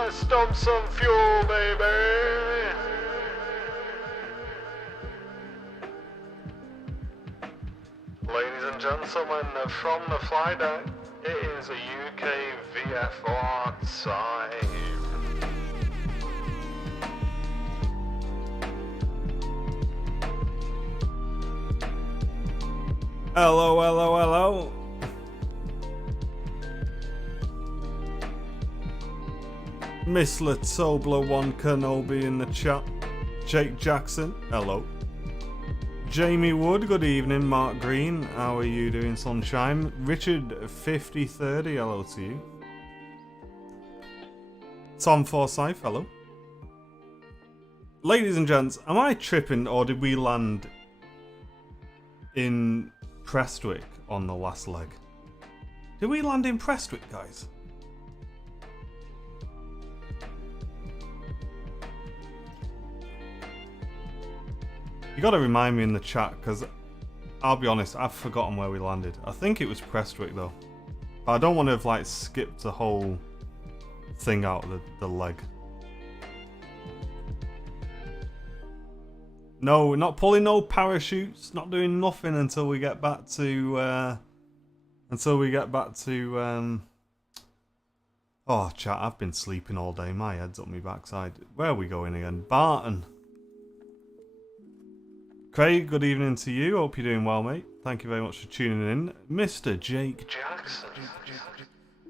Let's dump some fuel, baby. Ladies and gentlemen, from the flight deck, it is a UK VFR time. Hello, hello, hello. Miss Latobla One Kenobi in the chat. Jake Jackson, hello. Jamie Wood, good evening. Mark Green, how are you doing, sunshine? Richard 5030, hello to you. Tom Forsyth, hello. Ladies and gents, am I tripping or did we land in Prestwick on the last leg? Did we land in Prestwick, guys? You gotta remind me in the chat, because I'll be honest, I've forgotten where we landed. I think it was Prestwick though. But I don't want to have like skipped the whole thing out of the leg. No, we're not pulling no parachutes, not doing nothing until we get back to oh chat, I've been sleeping all day, my head's up my backside. Where are we going again? Barton. Craig, good evening to you. Hope you're doing well, mate. Thank you very much for tuning in. Mr. Jake Jackson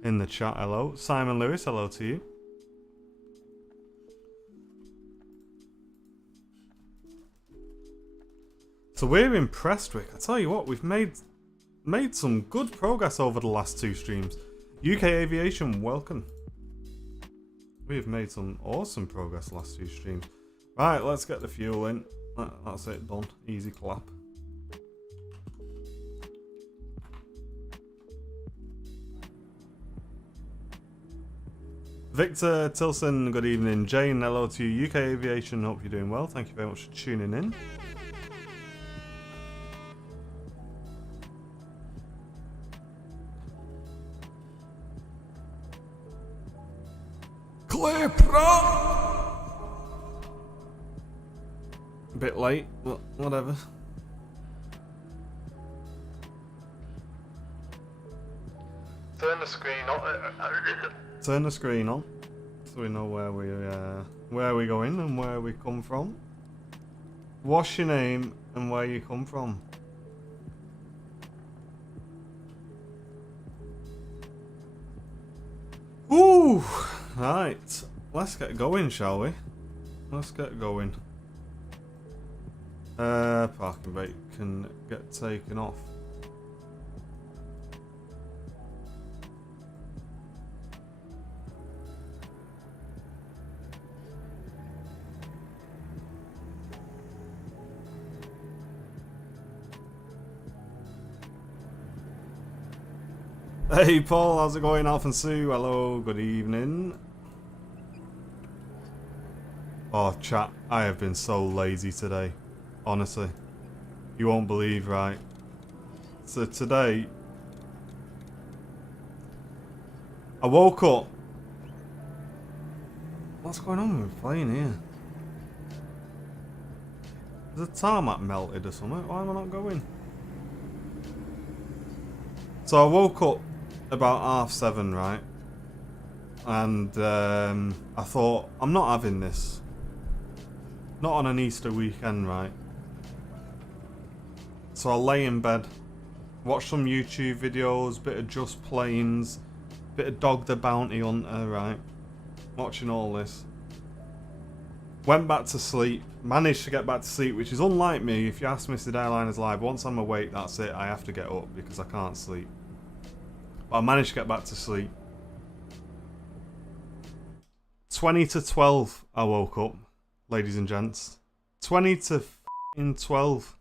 in the chat, hello. Simon Lewis, hello to you. So we're in Prestwick. I tell you what, we've made some good progress over the last two streams. UK Aviation, welcome. We have made some awesome progress the last two streams. Right, let's get the fuel in. That's it, done. Easy clap. Victor Tilson, good evening. Jane, hello to you. UK Aviation, hope you're doing well. Thank you very much for tuning in. Clear Pro! A bit late, but whatever. Turn the screen on. Turn the screen on, so we know where we're going and where we come from. What's your name and where you come from? Ooh, right. Let's get going, shall we? Let's get going. Parking brake can get taken off. Hey Paul, how's it going? Alf and Sue, hello, good evening. Oh chat, I have been so lazy today. Honestly, you won't believe, right? So today, I woke up. What's going on with the plane here? Is the tarmac melted or something? Why am I not going? So I woke up about 7:30, right? And I thought, I'm not having this. Not on an Easter weekend, right? So I lay in bed, watch some YouTube videos, bit of Just Planes, bit of Dog the Bounty Hunter, right? Watching all this. Went back to sleep, managed to get back to sleep, which is unlike me. If you ask Mr. Airliners Live, once I'm awake, that's it. I have to get up because I can't sleep. But I managed to get back to sleep. 20 to 12 I woke up, ladies and gents. 20 to 12.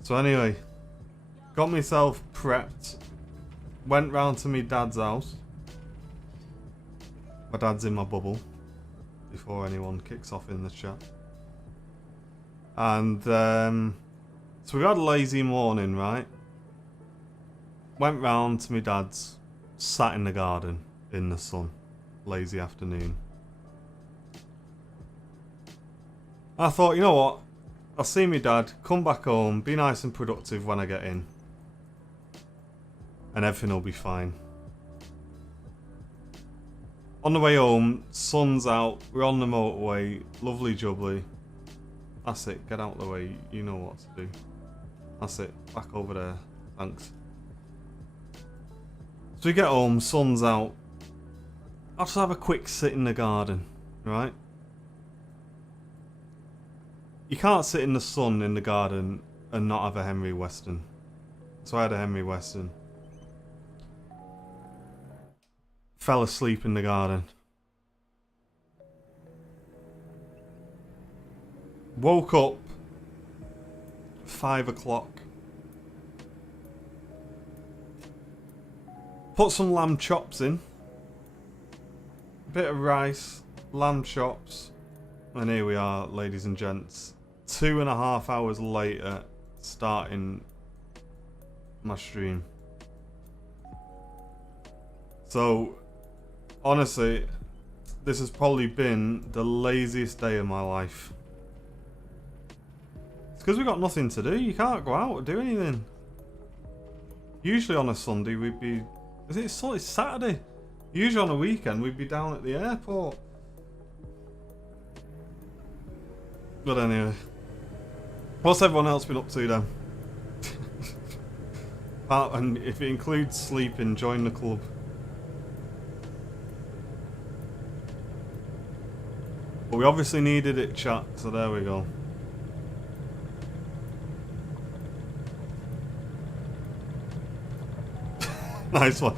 So anyway, got myself prepped, went round to my dad's house. My dad's in my bubble, before anyone kicks off in the chat. And so we had a lazy morning, right? Went round to my dad's, sat in the garden in the sun. Lazy afternoon. I thought, you know what? I'll see my dad, come back home, be nice and productive when I get in. And everything will be fine. On the way home, sun's out, we're on the motorway, lovely jubbly. That's it, get out of the way, you know what to do. That's it, back over there, thanks. So we get home, sun's out. I'll just have a quick sit in the garden, right? You can't sit in the sun in the garden and not have a Henry Weston. So I had a Henry Weston. Fell asleep in the garden. Woke up 5 o'clock. Put some lamb chops in. Bit of rice, lamb chops. And here we are, ladies and gents. 2.5 hours later, starting my stream. So, honestly, this has probably been the laziest day of my life. It's because we got nothing to do. You can't go out or do anything. Usually on a Sunday we'd be... It's Saturday. Usually on a weekend we'd be down at the airport. But anyway. What's everyone else been up to then? And if it includes sleeping, join the club. But we obviously needed it, chat, so there we go. Nice one.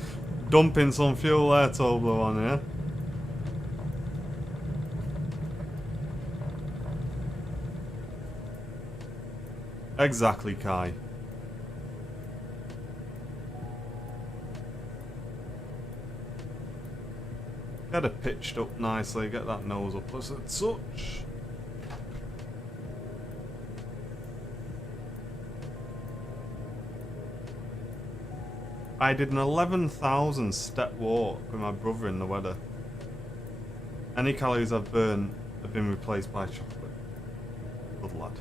Dumping some fuel there, Tobler, on here. Exactly, Kai. Get it pitched up nicely, get that nose up as such. I did an 11,000 step walk with my brother in the weather. Any calories I've burned have been replaced by chocolate. Good lad.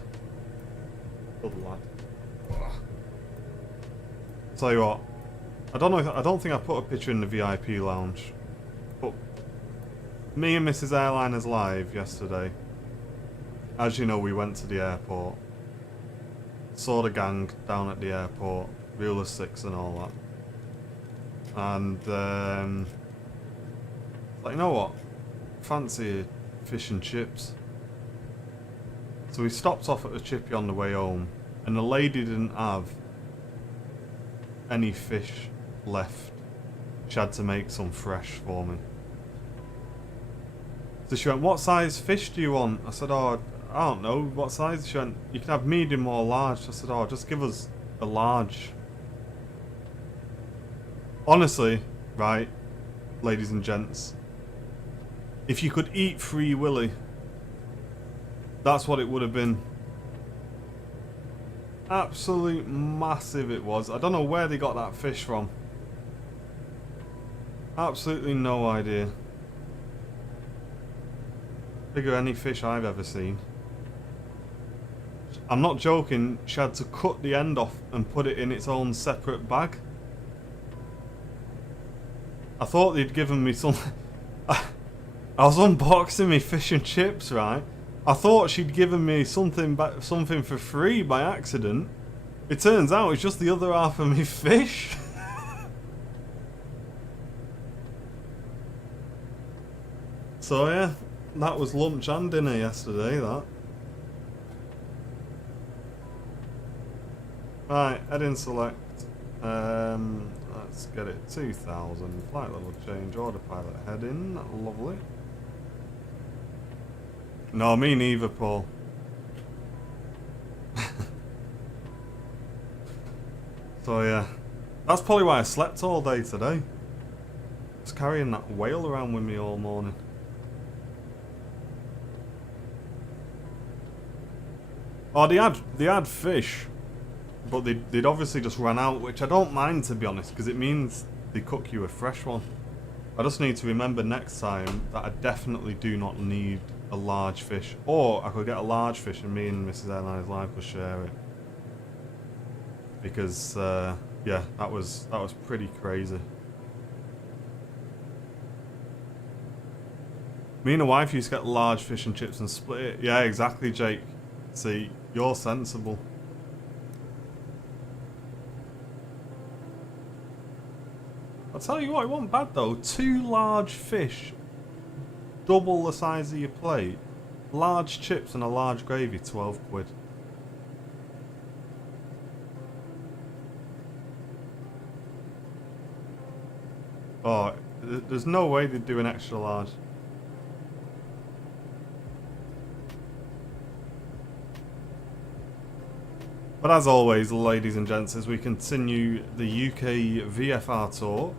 Good lad. Tell you what, I don't think I put a picture in the VIP lounge, but me and Mrs. Airliners Live yesterday, as you know, we went to the airport, saw the gang down at the airport, Rule of Six and all that. And like, you know what? Fancy fish and chips. So we stopped off at the chippy on the way home, and the lady didn't have any fish left. She had to make some fresh for me. So she went, "What size fish do you want?" I said, "Oh, I don't know. What size?" She went, "You can have medium or large." I said, "Oh, just give us a large." Honestly, right, ladies and gents, if you could eat Free Willy, that's what it would have been. Absolute massive it was. I don't know where they got that fish from. Absolutely no idea. Bigger any fish I've ever seen. I'm not joking, she had to cut the end off and put it in its own separate bag. I thought they'd given me some... I was unboxing me fish and chips, right? I thought she'd given me something for free by accident. It turns out it's just the other half of me fish. So yeah, that was lunch and dinner yesterday, that. Right, head in select. Let's get it 2000. Flight level change, autopilot head in. Lovely. No, me neither, Paul. So yeah, that's probably why I slept all day today. I was carrying that whale around with me all morning. Oh, they had fish. but they'd obviously just run out, which I don't mind, to be honest, because it means they cook you a fresh one. I just need to remember next time that I definitely do not need a large fish, or I could get a large fish and me and Mrs. Airlines Live could share it. Because yeah, that was pretty crazy. Me and the wife used to get large fish and chips and split it. Yeah, exactly, Jake. See, you're sensible. I'll tell you what, it wasn't bad though. 2 large fish, double the size of your plate, large chips and a large gravy, 12 quid. Oh, there's no way they'd do an extra large. But as always, ladies and gents, as we continue the UK VFR tour,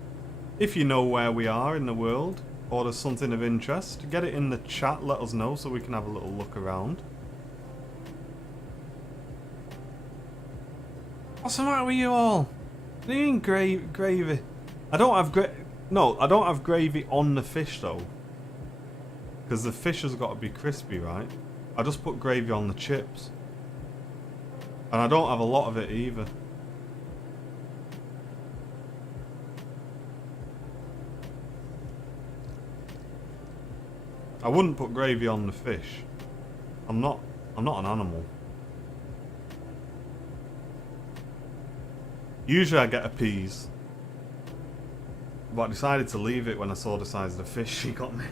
if you know where we are in the world, or there's something of interest, get it in the chat, let us know so we can have a little look around. What's the matter with you all? What do you mean gravy? I don't have gravy on the fish though. Because the fish has got to be crispy, right? I just put gravy on the chips. And I don't have a lot of it either. I wouldn't put gravy on the fish. I'm not an animal. Usually I get appeased. But I decided to leave it when I saw the size of the fish she got me.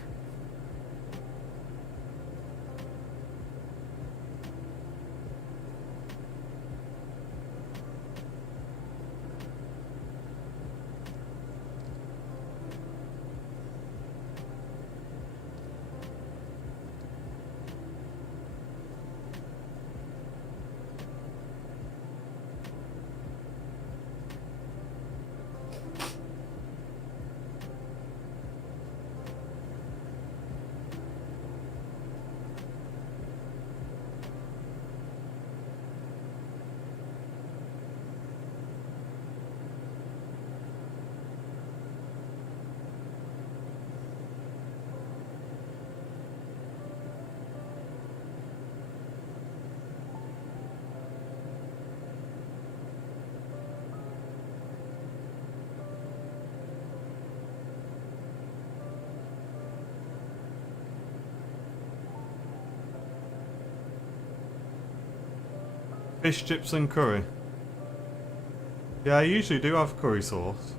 Fish, chips and curry. Yeah, I usually do have curry sauce.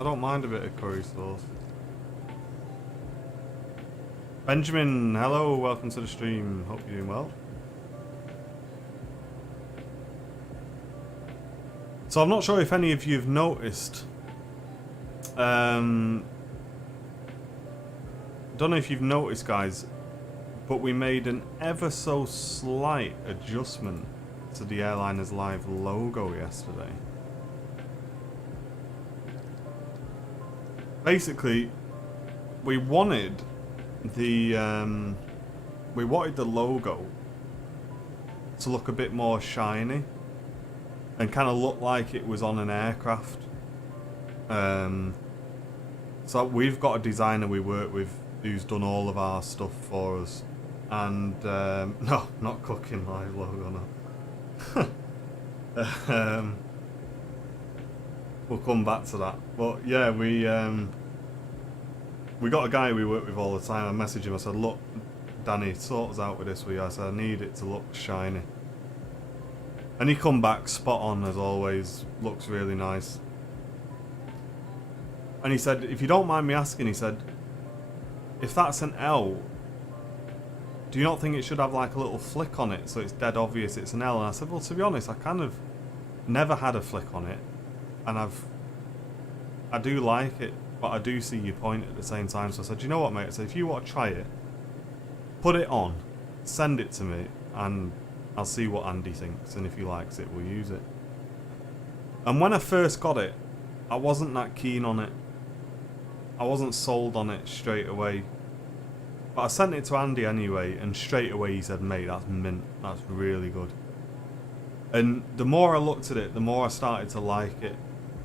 I don't mind a bit of curry sauce. Benjamin, hello, welcome to the stream. Hope you're doing well. So I'm not sure if any of you have noticed. Don't know if you've noticed, guys, but we made an ever so slight adjustment to the Airliners Live logo yesterday. Basically, we wanted the logo to look a bit more shiny and kind of look like it was on an aircraft. So we've got a designer we work with who's done all of our stuff for us, and no, not Cooking Live logo, no. We'll come back to that, but yeah, we got a guy we work with all the time. I messaged him, I said, look Danny, sort us out with this with you. I said I need it to look shiny, and he come back spot on as always, looks really nice. And he said, if you don't mind me asking, he said, if that's an L, do you not think it should have like a little flick on it so it's dead obvious it's an L? And I said, well, to be honest, I kind of never had a flick on it, and I do like it, but I do see your point at the same time. So I said, you know what, mate? I said, if you want to try it, put it on, send it to me, and I'll see what Andy thinks, and if he likes it, we'll use it. And when I first got it, I wasn't that keen on it. I wasn't sold on it straight away. But I sent it to Andy anyway, and straight away he said, mate, that's mint. That's really good. And the more I looked at it, the more I started to like it.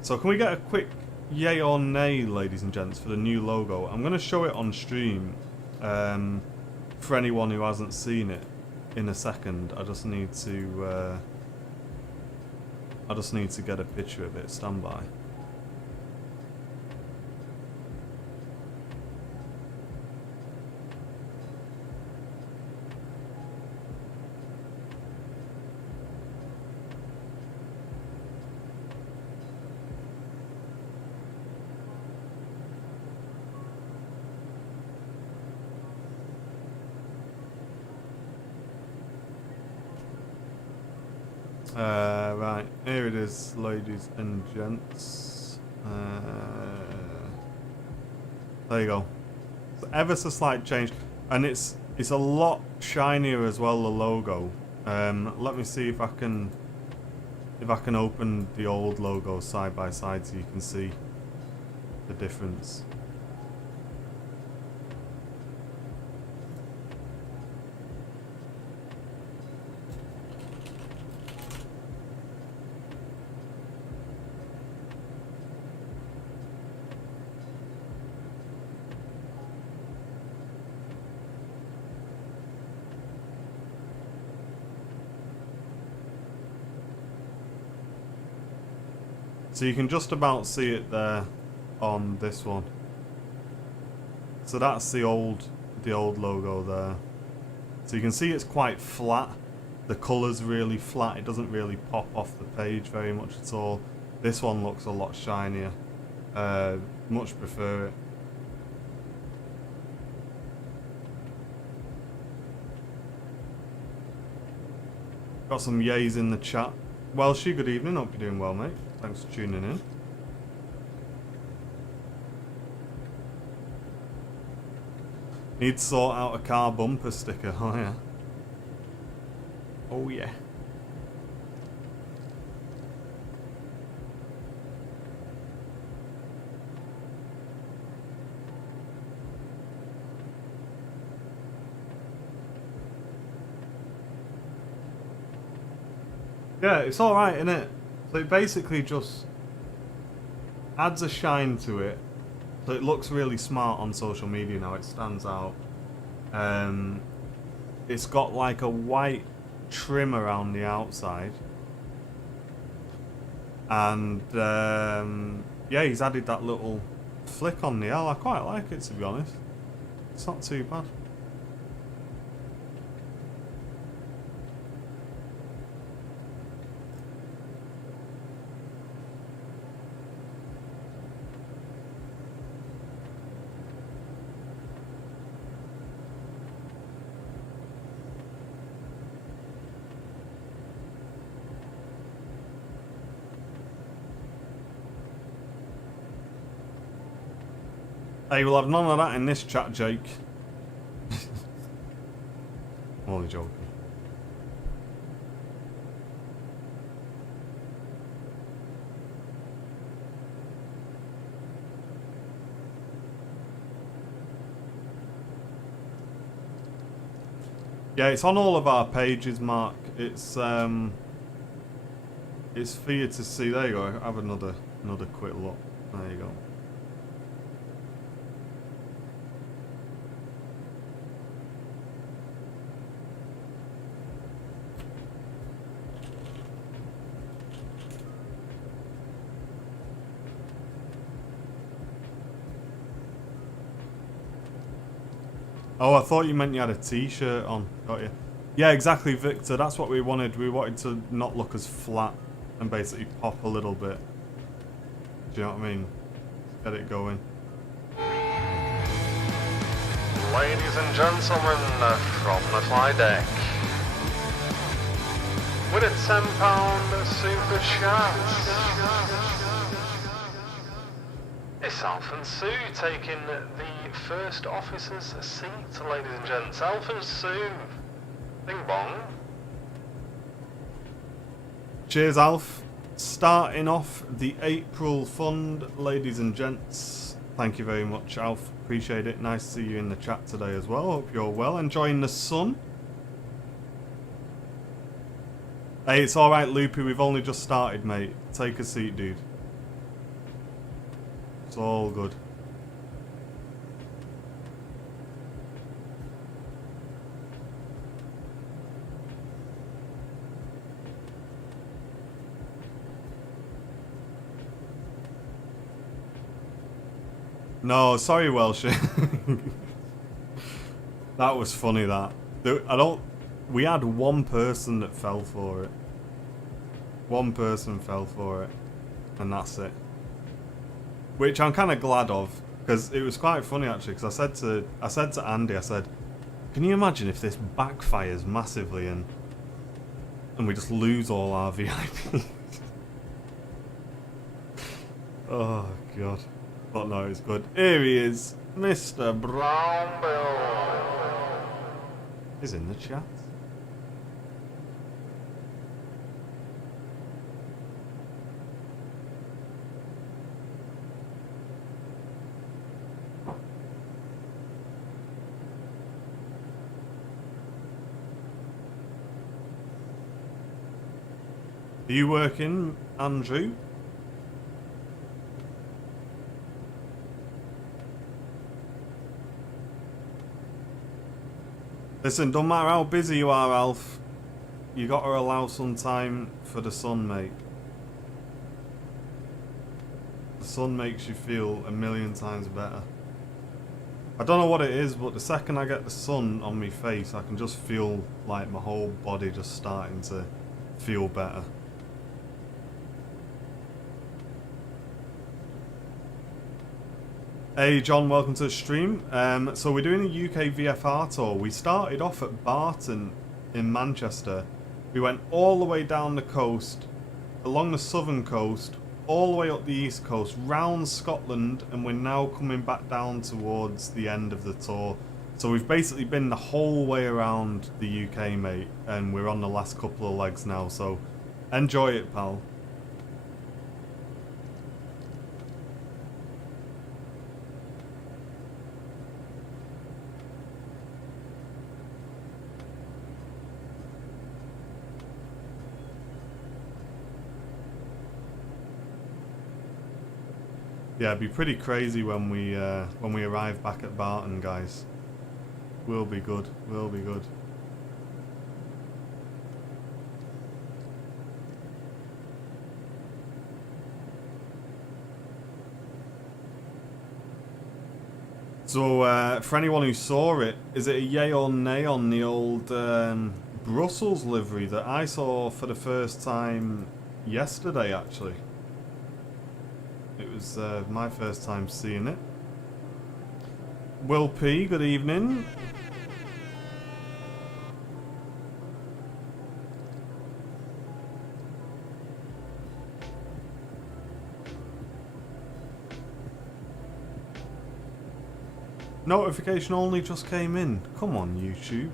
So can we get a quick yay or nay, ladies and gents, for the new logo? I'm going to show it on stream for anyone who hasn't seen it in a second. I just need to get a picture of it. Stand by. Right, here it is, ladies and gents. There you go. It's ever so slight change, and it's a lot shinier as well. The logo. Let me see if I can open the old logo side by side so you can see the difference. So you can just about see it there on this one. So that's the old logo there. So you can see it's quite flat. The colour's really flat. It doesn't really pop off the page very much at all. This one looks a lot shinier. Much prefer it. Got some yays in the chat. Welshie, good evening. Hope you're doing well, mate. Thanks for tuning in. Need to sort out a car bumper sticker. Oh yeah. Oh yeah. Yeah, it's alright, isn't it? So it basically just adds a shine to it. So it looks really smart on social media now. It stands out. It's got like a white trim around the outside. And yeah, he's added that little flick on the L. I quite like it, to be honest. It's not too bad. Hey, we'll have none of that in this chat, Jake. I'm only joking. Yeah, it's on all of our pages, Mark. It's for you to see. There you go. Have another quick look. There you go. Oh, I thought you meant you had a t-shirt on. Got you. Yeah, exactly, Victor. That's what we wanted. We wanted to not look as flat and basically pop a little bit. Do you know what I mean? Get it going. Ladies and gentlemen from the fly deck, with a £10 super chat, it's Alf and Sue taking the first officer's seat, ladies and gents. Alf and Sue, bing bong. Cheers, Alf. Starting off the April fund, ladies and gents. Thank you very much, Alf. Appreciate it. Nice to see you in the chat today as well. Hope you're well. Enjoying the sun. Hey, it's alright, Loopy. We've only just started, mate. Take a seat, dude. It's all good. No, sorry, Welsh. That was funny, that. We had one person that fell for it. One person fell for it. And that's it. Which I'm kind of glad of. Because it was quite funny, actually. Because I said to Andy, I said, can you imagine if this backfires massively and we just lose all our VIP? Oh, God. But no, it's good. Here he is, Mr. Brownbill. He's in the chat. Are you working, Andrew? Listen, don't matter how busy you are, Alf. You gotta allow some time for the sun, mate. The sun makes you feel a million times better. I don't know what it is, but the second I get the sun on my face, I can just feel like my whole body just starting to feel better. Hey John, welcome to the stream. So we're doing a UK VFR tour. We started off at Barton in Manchester. We went all the way down the coast, along the southern coast, all the way up the east coast, round Scotland, and we're now coming back down towards the end of the tour. So we've basically been the whole way around the UK, mate, and we're on the last couple of legs now, so enjoy it, pal. Yeah, it'd be pretty crazy when we arrive back at Barton, guys. Will be good. Will be good. So, for anyone who saw it, is it a yay or nay on the old Brussels livery that I saw for the first time yesterday, actually? It was my first time seeing it. Will P, good evening. Notification only just came in. Come on, YouTube.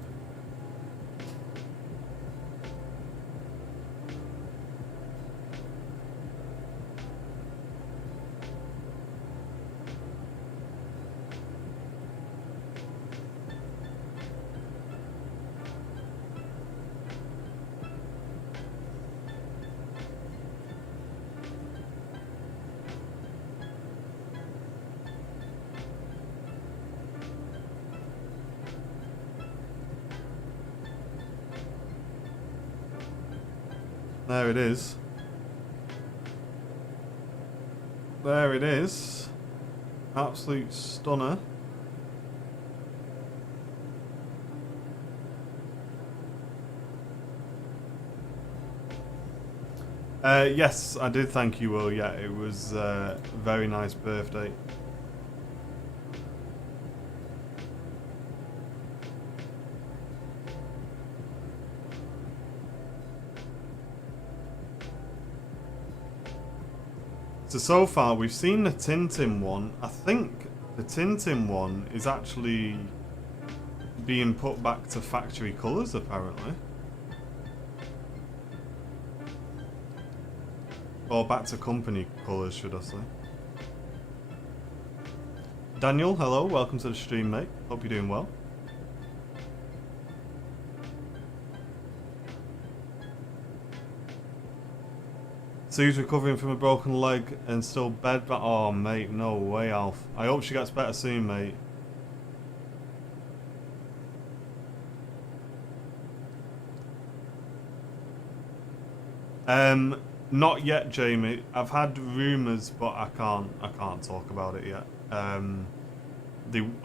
There it is. There it is. Absolute stunner. Yes, I did thank you, Will. Yeah, it was a very nice birthday. So far we've seen the Tintin one. I think the Tintin one is actually being put back to factory colours, apparently. Or back to company colours, should I say. Daniel, hello, welcome to the stream, mate. Hope you're doing well. Sue's recovering from a broken leg and still bed back. Oh, mate, no way, Alf. I hope she gets better soon, mate. Not yet, Jamie. I've had rumours, but I can't talk about it yet.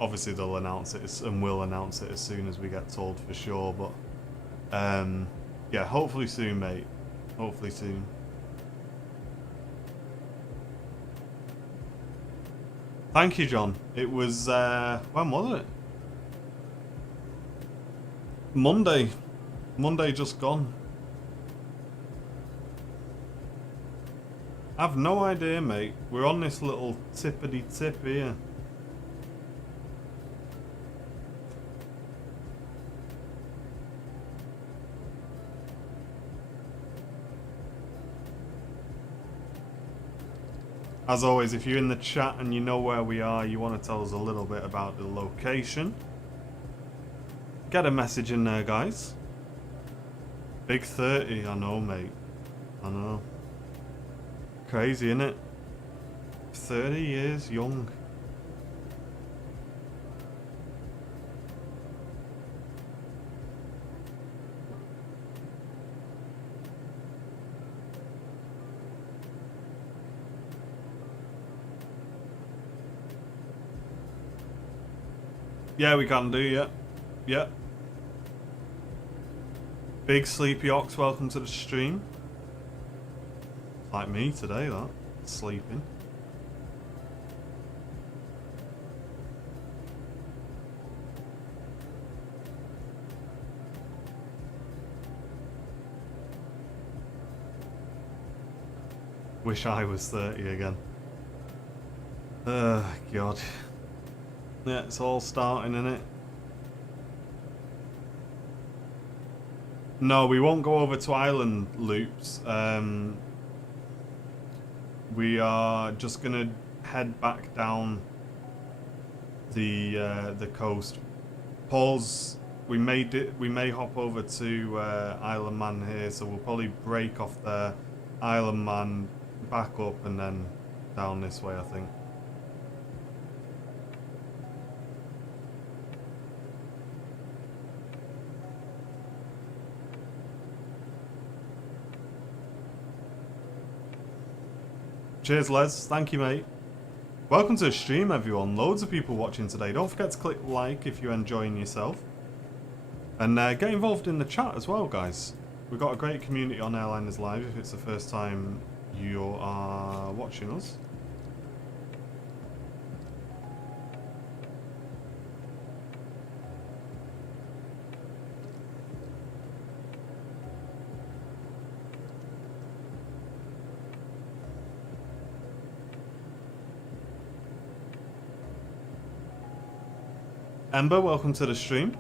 Obviously they'll announce it and will announce it as soon as we get told for sure. But yeah, hopefully soon, mate. Hopefully soon. Thank you, John. It was when was it? Monday. Monday just gone. I've no idea, mate. We're on this little tippity tip here. As always, if you're in the chat and you know where we are, you want to tell us a little bit about the location, get a message in there, guys. Big 30, I know, mate. I know. Crazy, innit? 30 years young. Yeah, we can do, yeah. Yeah. Big Sleepy Ox, welcome to the stream. Like me today, that. Sleeping. Wish I was 30 again. God. Yeah, it's all starting, innit? No, we won't go over to island loops. We are just gonna head back down the coast. We may hop over to Island Man here, so we'll probably break off there, Island Man, back up, and then down this way, I think. Cheers, Les. Thank you, mate. Welcome to the stream, everyone. Loads of people watching today. Don't forget to click like if you're enjoying yourself. And get involved in the chat as well, guys. We've got a great community on Airliners Live if it's the first time you are watching us. Ember, welcome to the stream.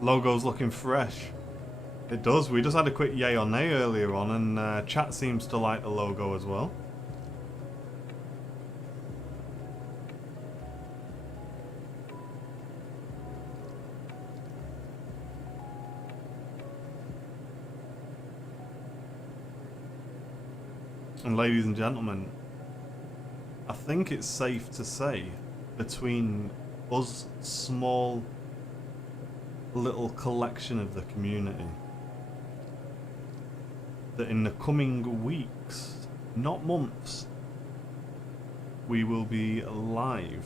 Logo's looking fresh. It does. We just had a quick yay or nay earlier on, and chat seems to like the logo as well. And ladies and gentlemen, I think it's safe to say, between us small little collection of the community, that in the coming weeks, not months, we will be live,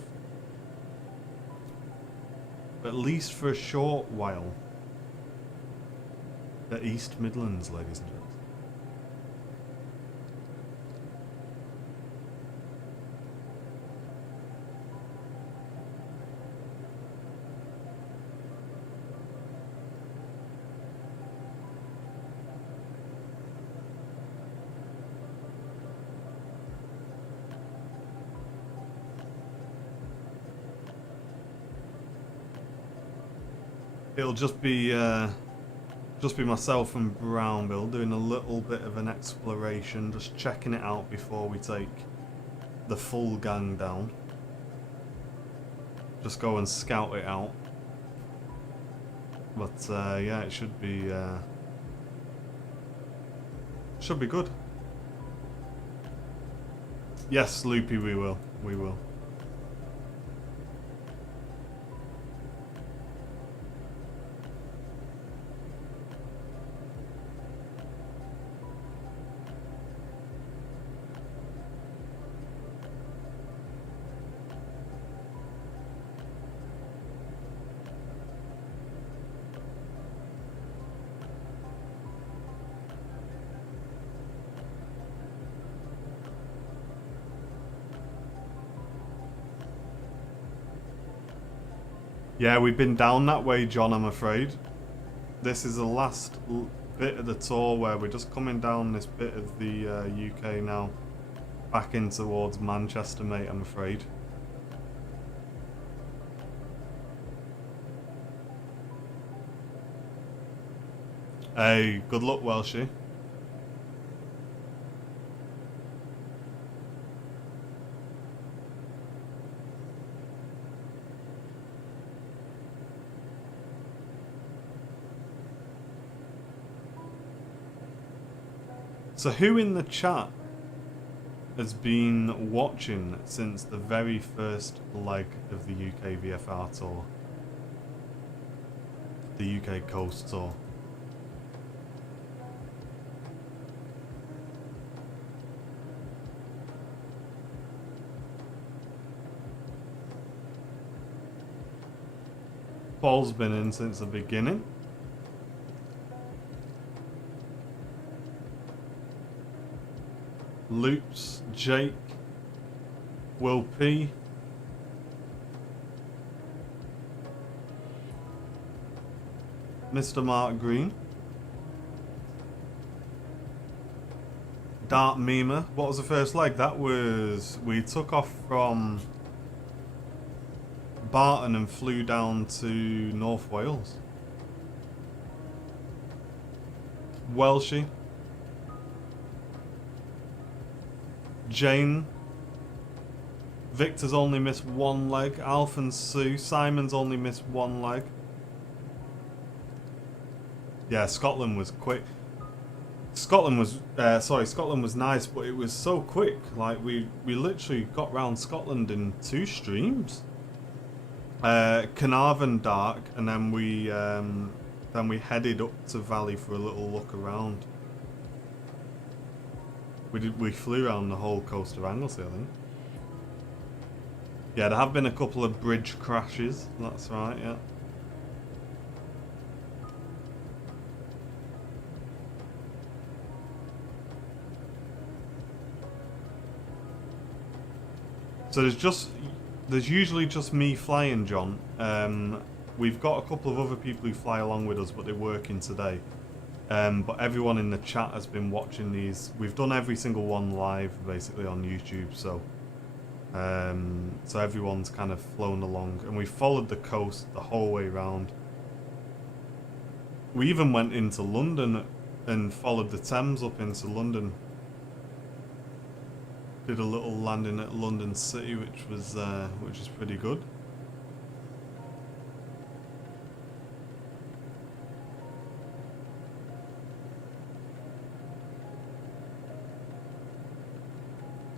at least for a short while, at East Midlands, ladies and gentlemen. It'll just be myself and Brown Bill doing a little bit of an exploration, just checking it out before we take the full gang down. Just go and scout it out. But yeah, it should be good. Yes, Loopy, we will. We will. Yeah, we've been down that way, John, I'm afraid. This is the last bit of the tour where we're just coming down this bit of the UK now. Back in towards Manchester, mate, I'm afraid. Hey, good luck, Welshie. So who in the chat has been watching since the very first leg of the UK VFR tour? The UK Coast tour. Paul's been in since the beginning. Loops, Jake, Will P. Mr. Mark Green. Dart Mima. What was the first leg? That was... We took off from Barton and flew down to North Wales. Welshie. Jane. Victor's only missed one leg. Alf and Sue. Simon's only missed one leg. Yeah, Scotland was quick. Scotland was nice, but it was so quick. Like we literally got round Scotland in 2 streams. Carnarvon dark, and then we headed up to Valley for a little look around. We flew around the whole coast of Anglesey, I think. Yeah, there have been a couple of bridge crashes. That's right. Yeah. So there's usually just me flying, John. We've got a couple of other people who fly along with us, but they're working today. But everyone in the chat has been watching these. We've done every single one live, basically, on YouTube. So everyone's kind of flown along, and we followed the coast the whole way round. We even went into London and followed the Thames up into London. Did a little landing at London City, which was pretty good.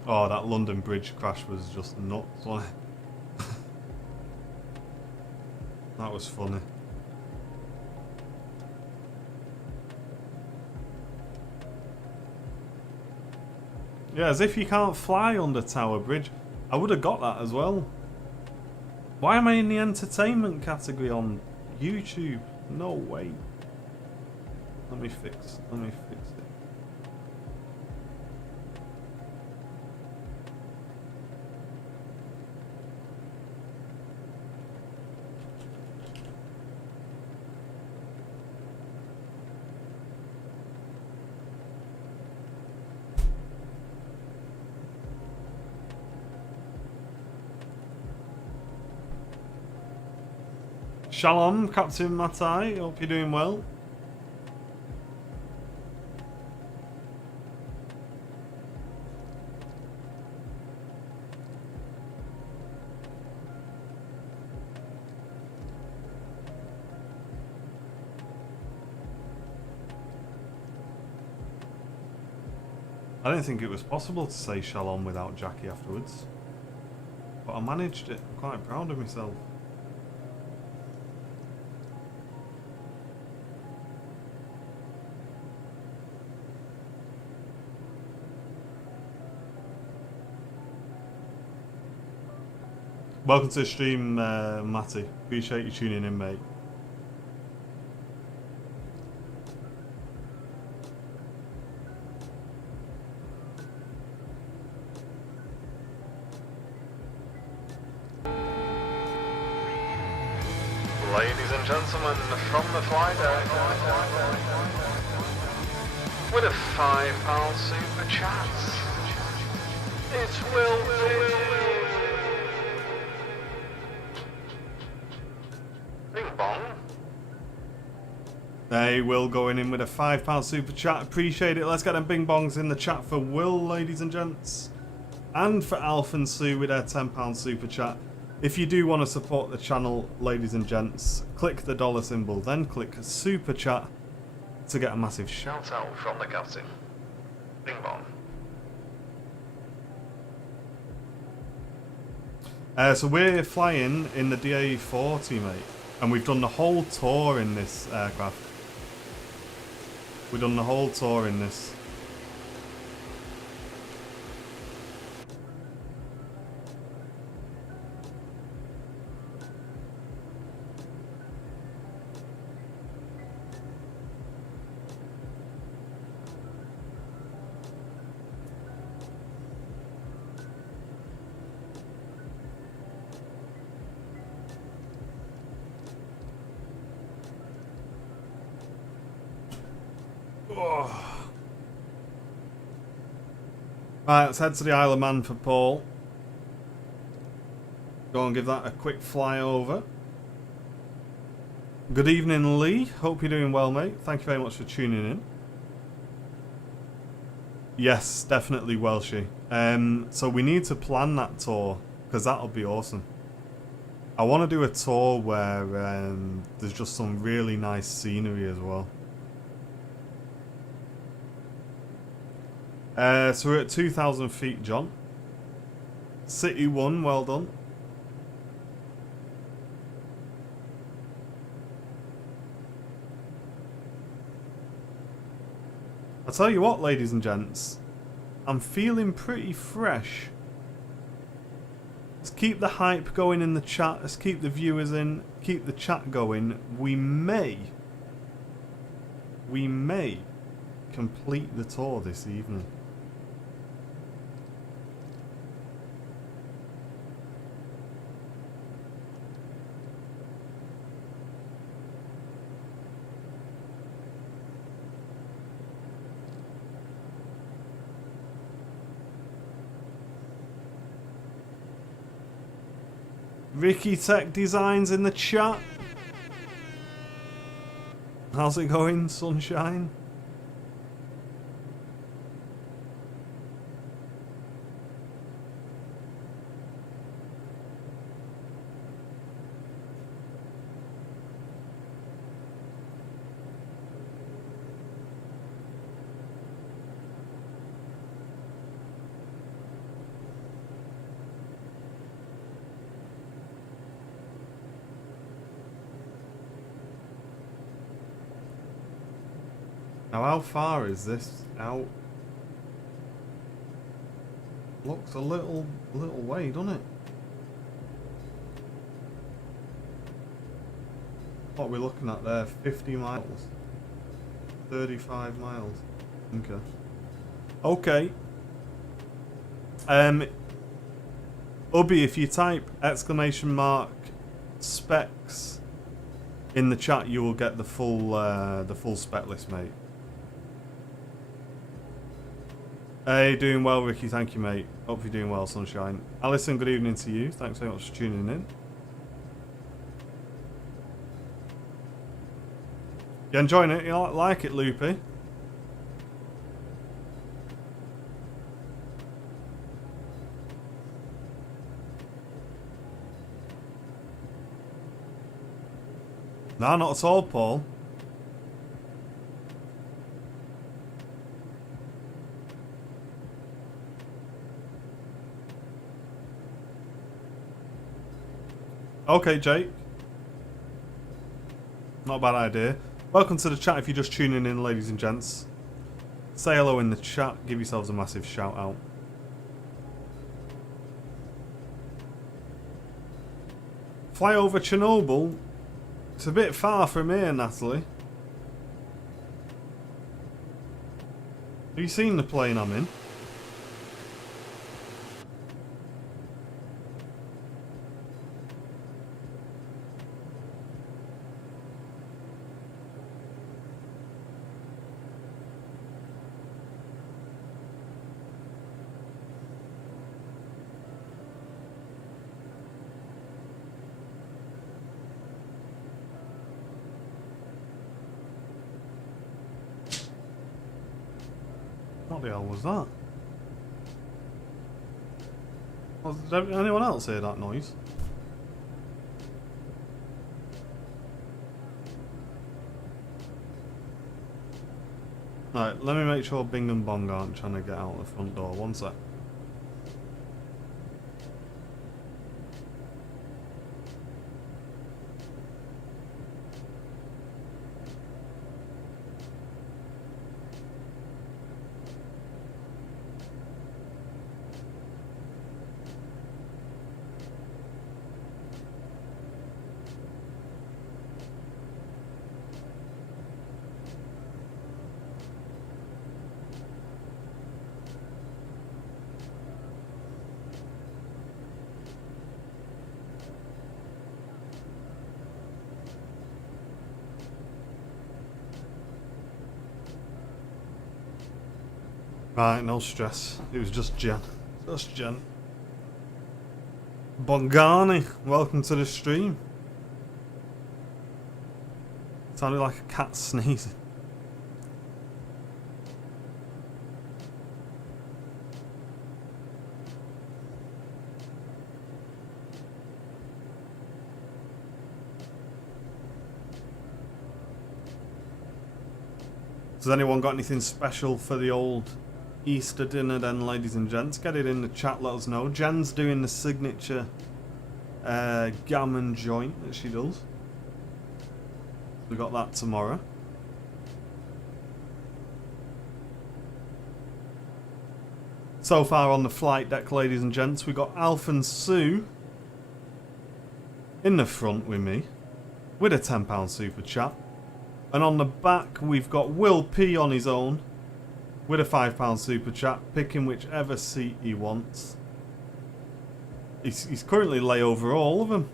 Oh, that London Bridge crash was just nuts, wasn't it? That was funny. Yeah, as if you can't fly under Tower Bridge. I would have got that as well. Why am I in the entertainment category on YouTube? No way. Let me fix it. Shalom, Captain Matai. Hope you're doing well. I didn't think it was possible to say shalom without Jackie afterwards. But I managed it. I'm quite proud of myself. Welcome to the stream, Matty. Appreciate you tuning in, mate. Ladies and gentlemen, from the fly deck, with a £5 super chat, it's Wilty. Bing bong. Hey, Will going in with a £5 super chat. Appreciate it. Let's get them bing bongs in the chat for Will, ladies and gents. And for Alf and Sue with their £10 super chat. If you do want to support the channel, ladies and gents, click the dollar symbol, then click super chat to get a massive Shout out from the captain. Bing bong. So we're flying in the DA-40, mate. And we've done the whole tour in this aircraft. We've done the whole tour in this. Right, let's head to the Isle of Man for Paul. Go and give that a quick fly over. Good evening, Lee. Hope you're doing well, mate. Thank you very much for tuning in. Yes, definitely Welshie. So we need to plan that tour, because that'll be awesome. I want to do a tour where there's just some really nice scenery as well. So we're at 2,000 feet, John. City 1, well done. I'll tell you what, ladies and gents. I'm feeling pretty fresh. Let's keep the hype going in the chat. Let's keep the viewers in. Keep the chat going. We may complete the tour this evening. Ricky Tech Designs in the chat. How's it going, sunshine? Now, how far is this out? Looks a little way, doesn't it? What are we looking at there? 50 miles? 35 miles? Okay. Ubby, if you type ! specs in the chat, you will get the full spec list, mate. Hey, doing well, Ricky. Thank you, mate. Hope you're doing well, sunshine. Alison, good evening to you. Thanks very much for tuning in. You enjoying it? You like it, Loopy? No, not at all, Paul. Okay, Jake. Not a bad idea. Welcome to the chat if you're just tuning in, ladies and gents. Say hello in the chat. Give yourselves a massive shout out. Fly over Chernobyl. It's a bit far from here, Natalie. Have you seen the plane I'm in? What the hell was that? Did anyone else hear that noise? Right, let me make sure Bing and Bong aren't trying to get out the front door. One sec. Right, no stress. It was just Jen. Just Jen. Bongani, welcome to the stream. Sounded like a cat sneezing. Has anyone got anything special for the old Easter dinner then, ladies and gents? Get it in the chat, let us know. Jen's doing the signature gammon joint that she does. We got that tomorrow. So far on the flight deck, ladies and gents, we got Alf and Sue in the front with me with a £10 super chat. And on the back, we've got Will P on his own with a £5 super chat, picking whichever seat he wants. He's currently lay over all of them.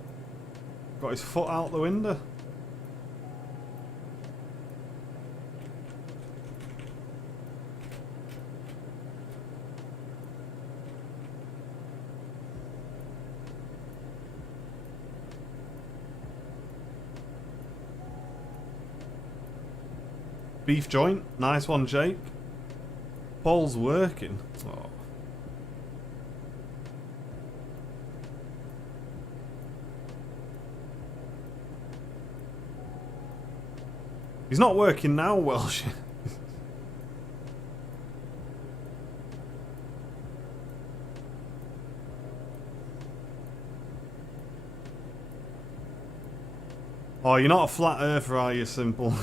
Got his foot out the window. Beef joint, nice one, Jake. Paul's working. Oh. He's not working now, Welsh. Oh, you're not a flat earther, are you, Simple?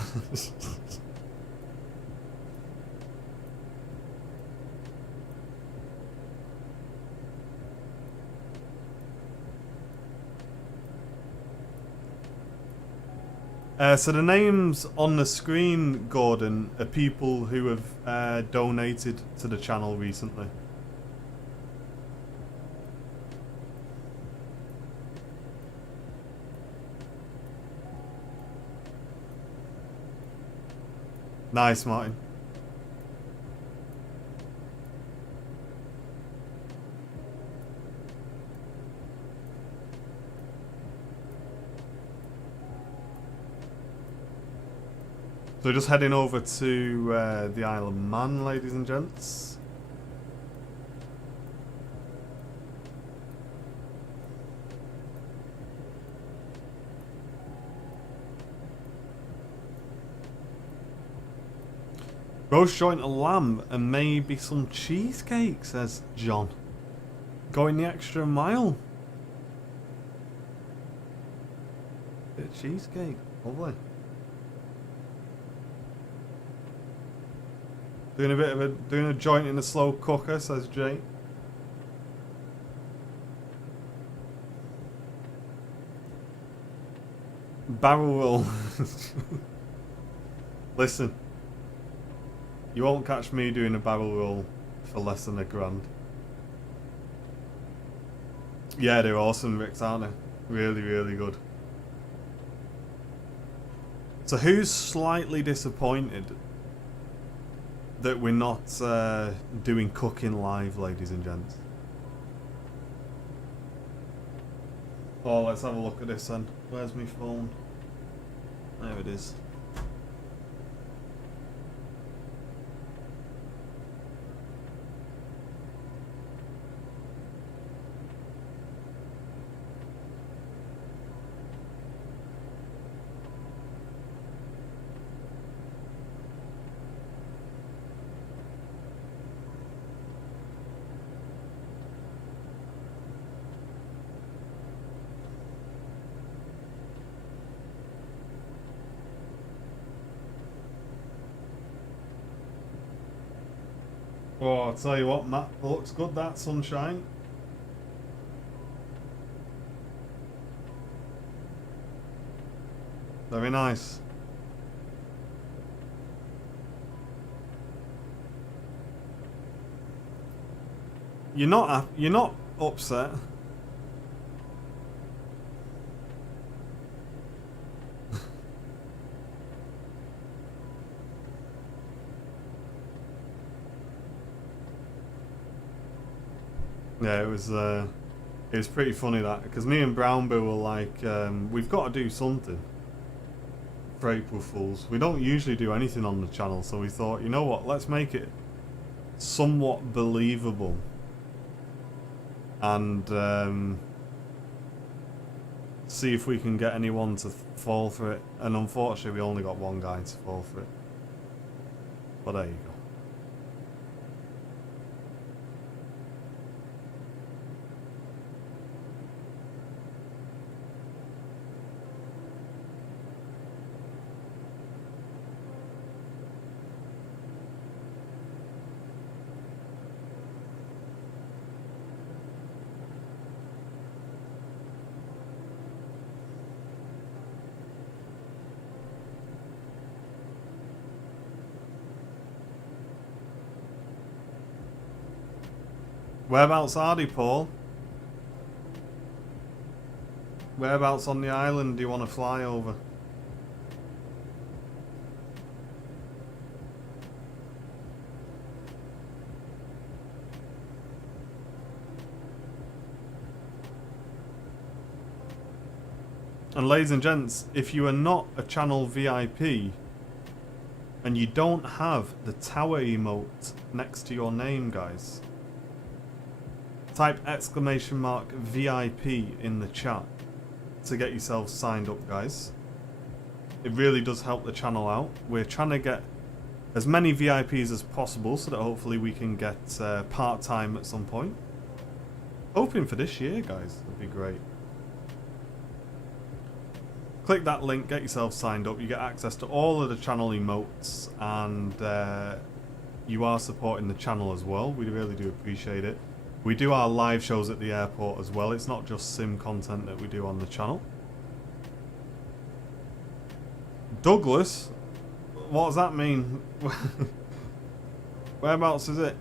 So the names on the screen, Gordon, are people who have donated to the channel recently. Nice, Martin. So just heading over to the Isle of Man, ladies and gents. Roast joint of lamb and maybe some cheesecake, says John. Going the extra mile. cheesecake. Lovely. Doing a joint in a slow cooker, says Jay. Barrel roll. Listen, you won't catch me doing a barrel roll for less than £1,000. Yeah, they're awesome, Ricks, aren't they? Really, really good. So who's slightly disappointed that we're not doing cooking live, ladies and gents? Oh, let's have a look at this then. Where's my phone? There it is. Oh, I'll tell you what, Matt, looks good, that sunshine. Very nice. You're not upset. Yeah, it was pretty funny that, because me and Brownbill were like, we've got to do something for April Fools. We don't usually do anything on the channel, so we thought, you know what, let's make it somewhat believable. And see if we can get anyone to fall for it. And unfortunately, we only got one guy to fall for it. But there you go. Whereabouts are they, Paul? Whereabouts on the island do you want to fly over? And ladies and gents, if you are not a channel VIP and you don't have the tower emote next to your name, guys, type !VIP in the chat to get yourselves signed up, guys. It really does help the channel out. We're trying to get as many VIPs as possible so that hopefully we can get part-time at some point. Hoping for this year, guys. That'd be great. Click that link, get yourself signed up. You get access to all of the channel emotes, and you are supporting the channel as well. We really do appreciate it. We do our live shows at the airport as well. It's not just sim content that we do on the channel. Douglas? What does that mean? Whereabouts is it?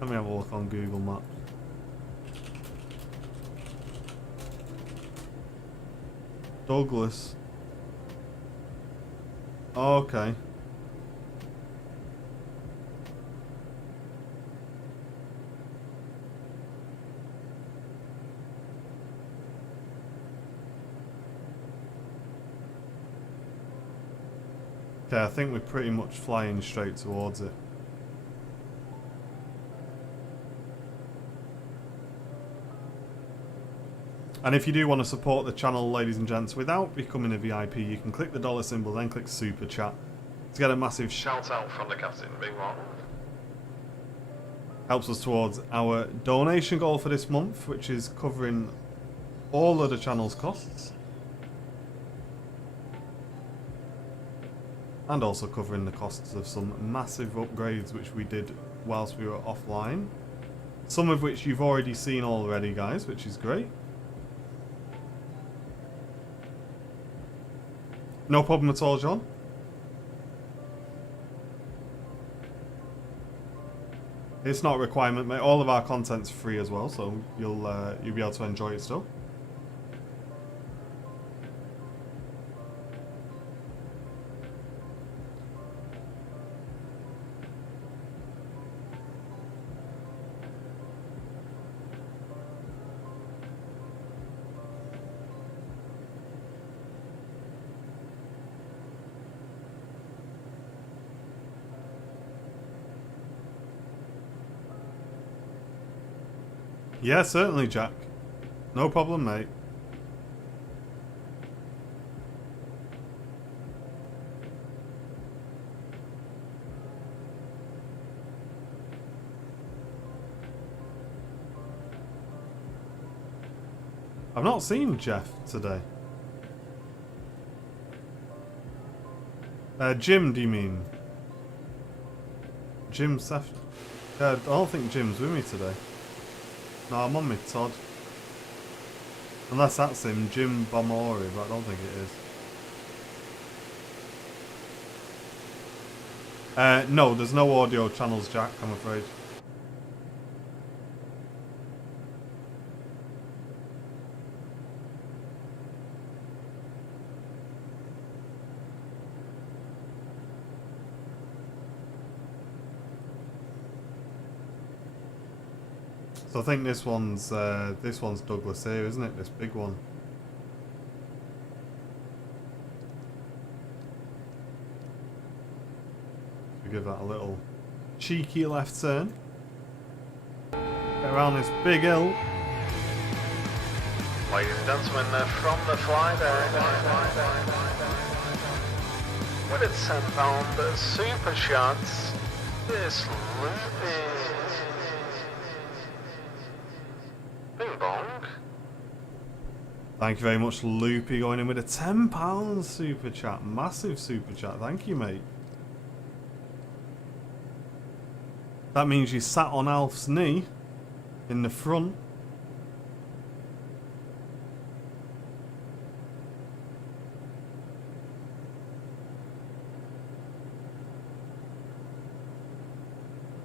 Let me have a look on Google Maps. Douglas. Oh, okay. Okay, I think we're pretty much flying straight towards it. And if you do want to support the channel, ladies and gents, without becoming a VIP, you can click the dollar symbol, then click Super Chat to get a massive shout out from the captain. Big one. Helps us towards our donation goal for this month, which is covering all of the channel's costs. And also covering the costs of some massive upgrades which we did whilst we were offline. Some of which you've already seen already, guys, which is great. No problem at all, John. It's not a requirement, mate. All of our content's free as well, so you'll be able to enjoy it still. Yeah, certainly, Jack. No problem, mate. I've not seen Jeff today. Jim, do you mean? Jim Seth? I don't think Jim's with me today. No, I'm on with Todd. Unless that's him, Jim Bomori, but I don't think it is. No, there's no audio channels, Jack, I'm afraid. So I think this one's Douglas here, isn't it? This big one. We give that a little cheeky left turn. Get around this big hill. Ladies and gentlemen, from the fly there, with its £10 super shots, this loopy. Thank you very much, Loopy, going in with a £10 super chat. Massive super chat. Thank you, mate. That means you sat on Alf's knee in the front.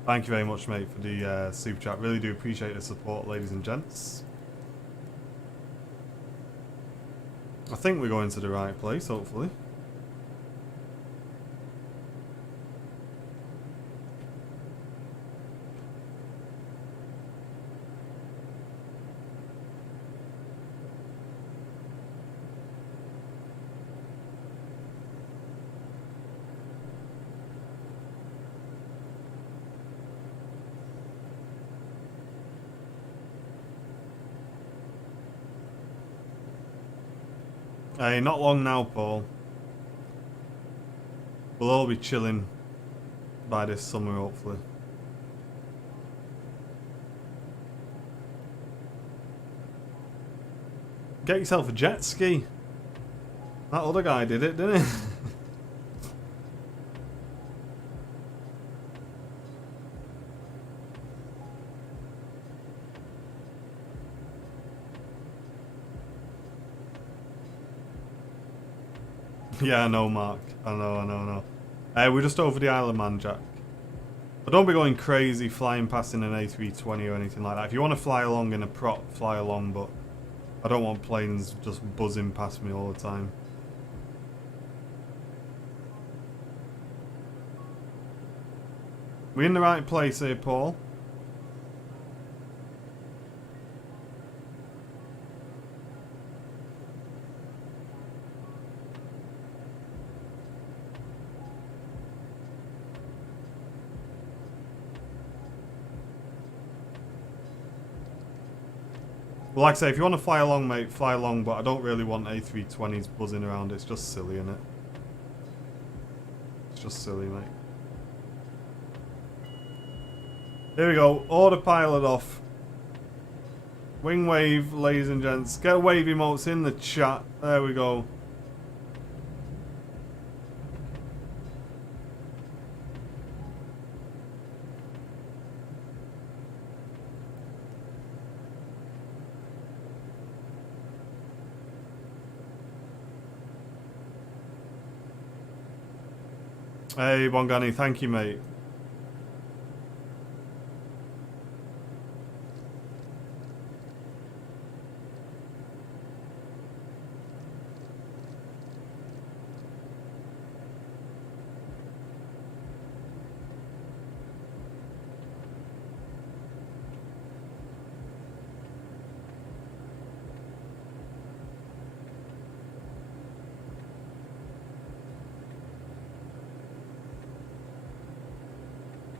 Thank you very much, mate, for the super chat. Really do appreciate the support, ladies and gents. I think we're going to the right place, hopefully. Hey, not long now, Paul. We'll all be chilling by this summer, hopefully. Get yourself a jet ski. That other guy did it, didn't he? Yeah, I know, Mark. I know. We're just over the Isle of Man, Jack. But don't be going crazy flying past in an A320 or anything like that. If you want to fly along in a prop, fly along, but I don't want planes just buzzing past me all the time. We in the right place here, Paul? Well, like I say, if you want to fly along, mate, fly along, but I don't really want A320s buzzing around. It's just silly, innit? It's just silly, mate. Here we go. Autopilot off. Wing wave, ladies and gents. Get wave emotes in the chat. There we go. Hey, Bongani, thank you, mate.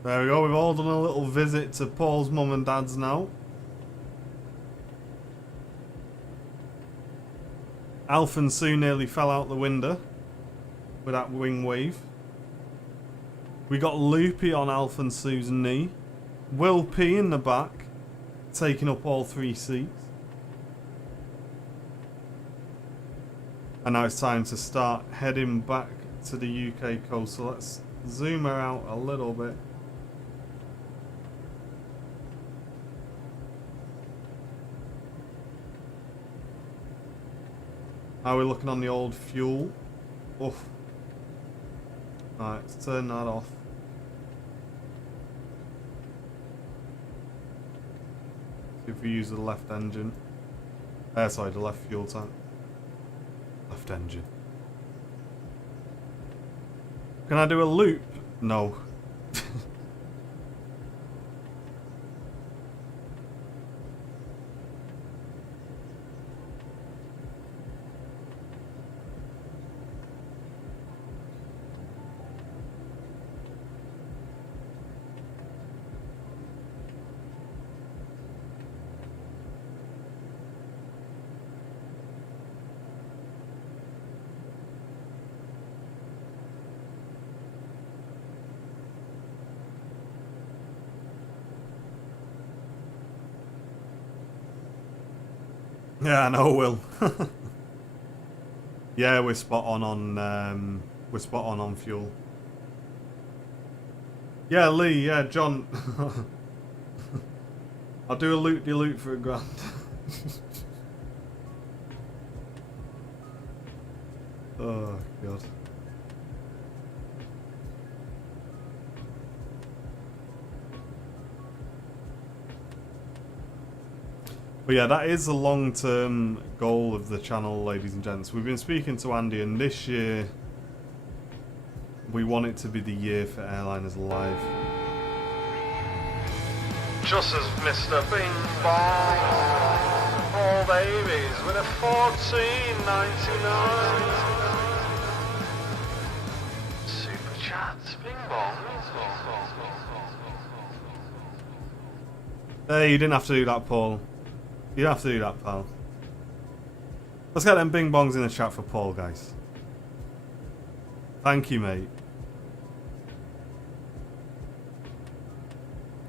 There we go, we've all done a little visit to Paul's mum and dad's now. Alf and Sue nearly fell out the window with that wing wave. We got Loopy on Alf and Sue's knee. Will P in the back, taking up all 3 seats. And now it's time to start heading back to the UK coast, so let's zoom her out a little bit. How are we looking on the old fuel? Oof. Alright, let's turn that off. See if we use the left engine. Sorry, the left fuel tank. Left engine. Can I do a loop? No. Yeah, I know, Will. Yeah, we're spot on fuel. Yeah, Lee. Yeah, John. I'll do a loop-de-loop for $1,000. Oh God. But yeah, that is a long-term goal of the channel, ladies and gents. We've been speaking to Andy, and this year we want it to be the year for Airliners Live. Just as Mr. Bing Bong, all babies with a 14.99 super chat. Bing Bong. Hey, you didn't have to do that, Paul. You don't have to do that, pal. Let's get them bing bongs in the chat for Paul, guys. Thank you, mate.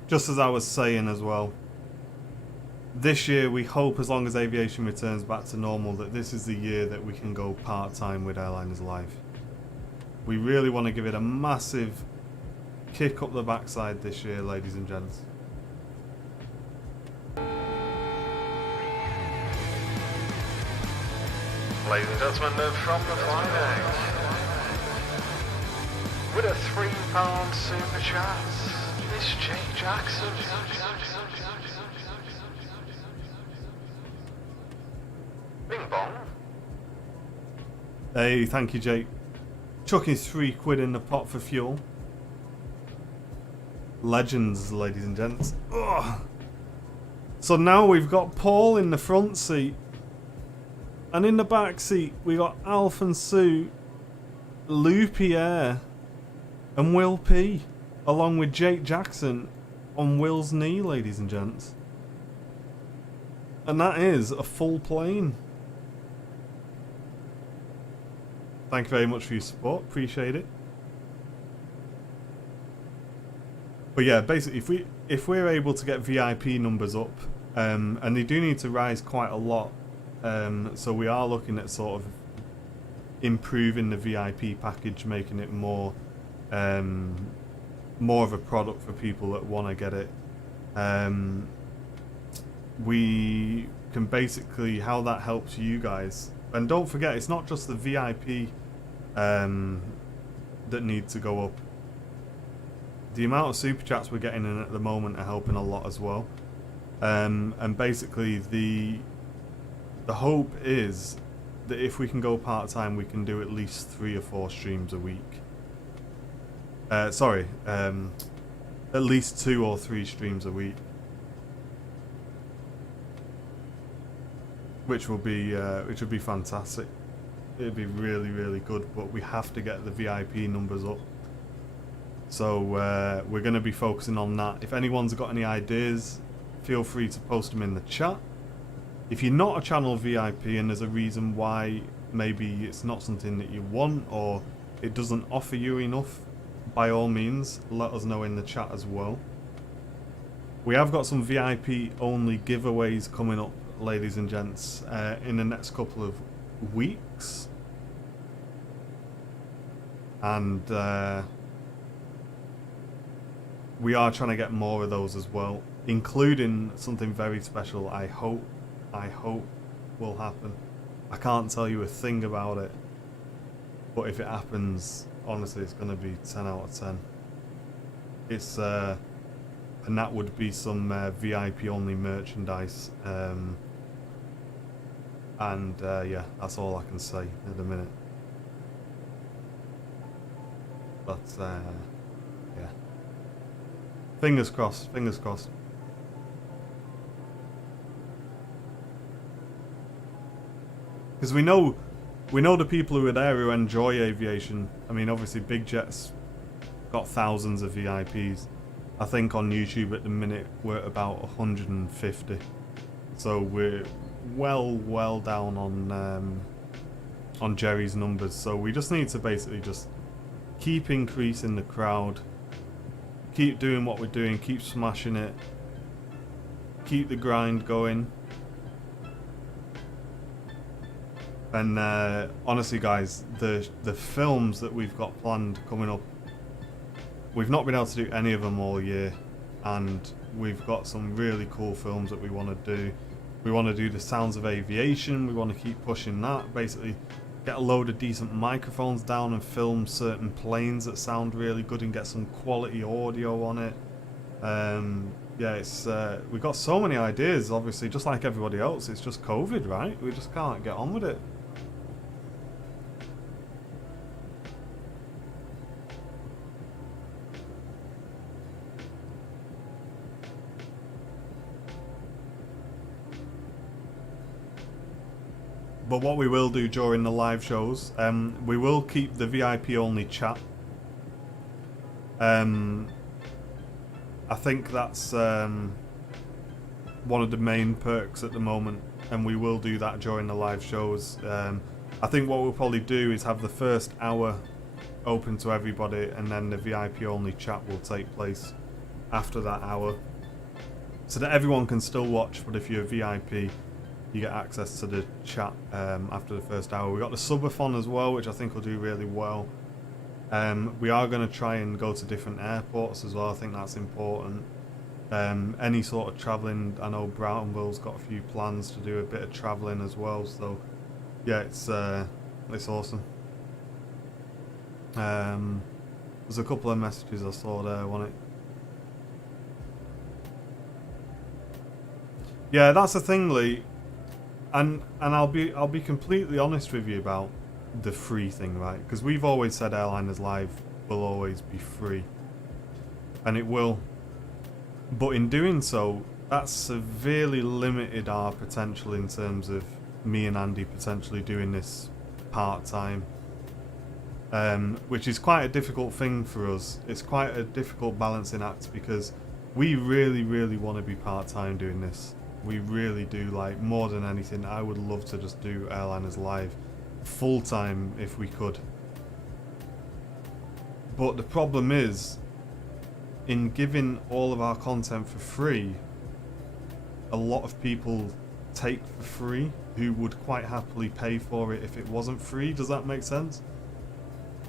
Just as I was saying as well, this year we hope, as long as aviation returns back to normal, that this is the year that we can go part-time with Airliners Live. We really want to give it a massive kick up the backside this year, ladies and gents. Ladies and gentlemen, from the flying egg, with a £3 super chat, Miss J. Jackson. Bing bong. Hey, thank you, Jake. Chucking £3 in the pot for fuel. Legends, ladies and gents. Ugh. So now we've got Paul in the front seat. And in the back seat, we got Alf and Sue, Loopy Air, and Will P, along with Jake Jackson on Will's knee, ladies and gents. And that is a full plane. Thank you very much for your support, appreciate it. But yeah, basically, if we're able to get VIP numbers up And they do need to rise quite a lot. So we are looking at sort of improving the VIP package, making it more of a product for people that want to get it. We can basically, how that helps you guys, and don't forget, it's not just the VIP that need to go up. The amount of super chats we're getting in at the moment are helping a lot as well. And basically the hope is that if we can go part-time, we can do at least 3 or 4 streams a week. At least 2 or 3 streams a week, which would be fantastic. It'd be really, really good, but we have to get the VIP numbers up. So we're going to be focusing on that. If anyone's got any ideas, feel free to post them in the chat. If you're not a channel VIP and there's a reason why maybe it's not something that you want or it doesn't offer you enough, by all means, let us know in the chat as well. We have got some VIP only giveaways coming up, ladies and gents, in the next couple of weeks. And we are trying to get more of those as well, including something very special I hope will happen. I can't tell you a thing about it, but if it happens, honestly, it's going to be 10 out of 10. It's and that would be some VIP only merchandise, and yeah, that's all I can say at the minute. But yeah, fingers crossed, fingers crossed. Because we know the people who are there who enjoy aviation. I mean, obviously, Big Jet's got thousands of VIPs. I think on YouTube at the minute we're at about 150. So we're well down on Jerry's numbers. So we just need to basically just keep increasing the crowd, keep doing what we're doing, keep smashing it, keep the grind going. And honestly, guys, the films that we've got planned coming up, we've not been able to do any of them all year, and we've got some really cool films that we want to do. We want to do the Sounds of Aviation. We want to keep pushing that. Basically, get a load of decent microphones down and film certain planes that sound really good and get some quality audio on it. Yeah, it's we've got so many ideas. Obviously, just like everybody else, it's just COVID, right? We just can't get on with it. But what we will do during the live shows, we will keep the VIP only chat. I think that's one of the main perks at the moment, and we will do that during the live shows. I think what we'll probably do is have the first hour open to everybody, and then the VIP only chat will take place after that hour, so that everyone can still watch, but if you're a VIP, you get access to the chat after the first hour. We got the subathon as well, which I think will do really well. We are going to try and go to different airports as well. I think that's important. Any sort of travelling, I know Brownville's got a few plans to do a bit of travelling as well. So yeah, it's awesome. There's a couple of messages I saw there, wasn't it? Yeah, that's the thing, Lee. And I'll be completely honest with you about the free thing, right? Because we've always said Airliners Live will always be free, and it will. But in doing so, that's severely limited our potential in terms of me and Andy potentially doing this part-time, which is quite a difficult thing for us. It's quite a difficult balancing act because we really want to be part-time doing this. We really do. Like, more than anything, I would love to just do Airliners Live full-time if we could. But the problem is, in giving all of our content for free, a lot of people take for free who would quite happily pay for it if it wasn't free. Does that make sense?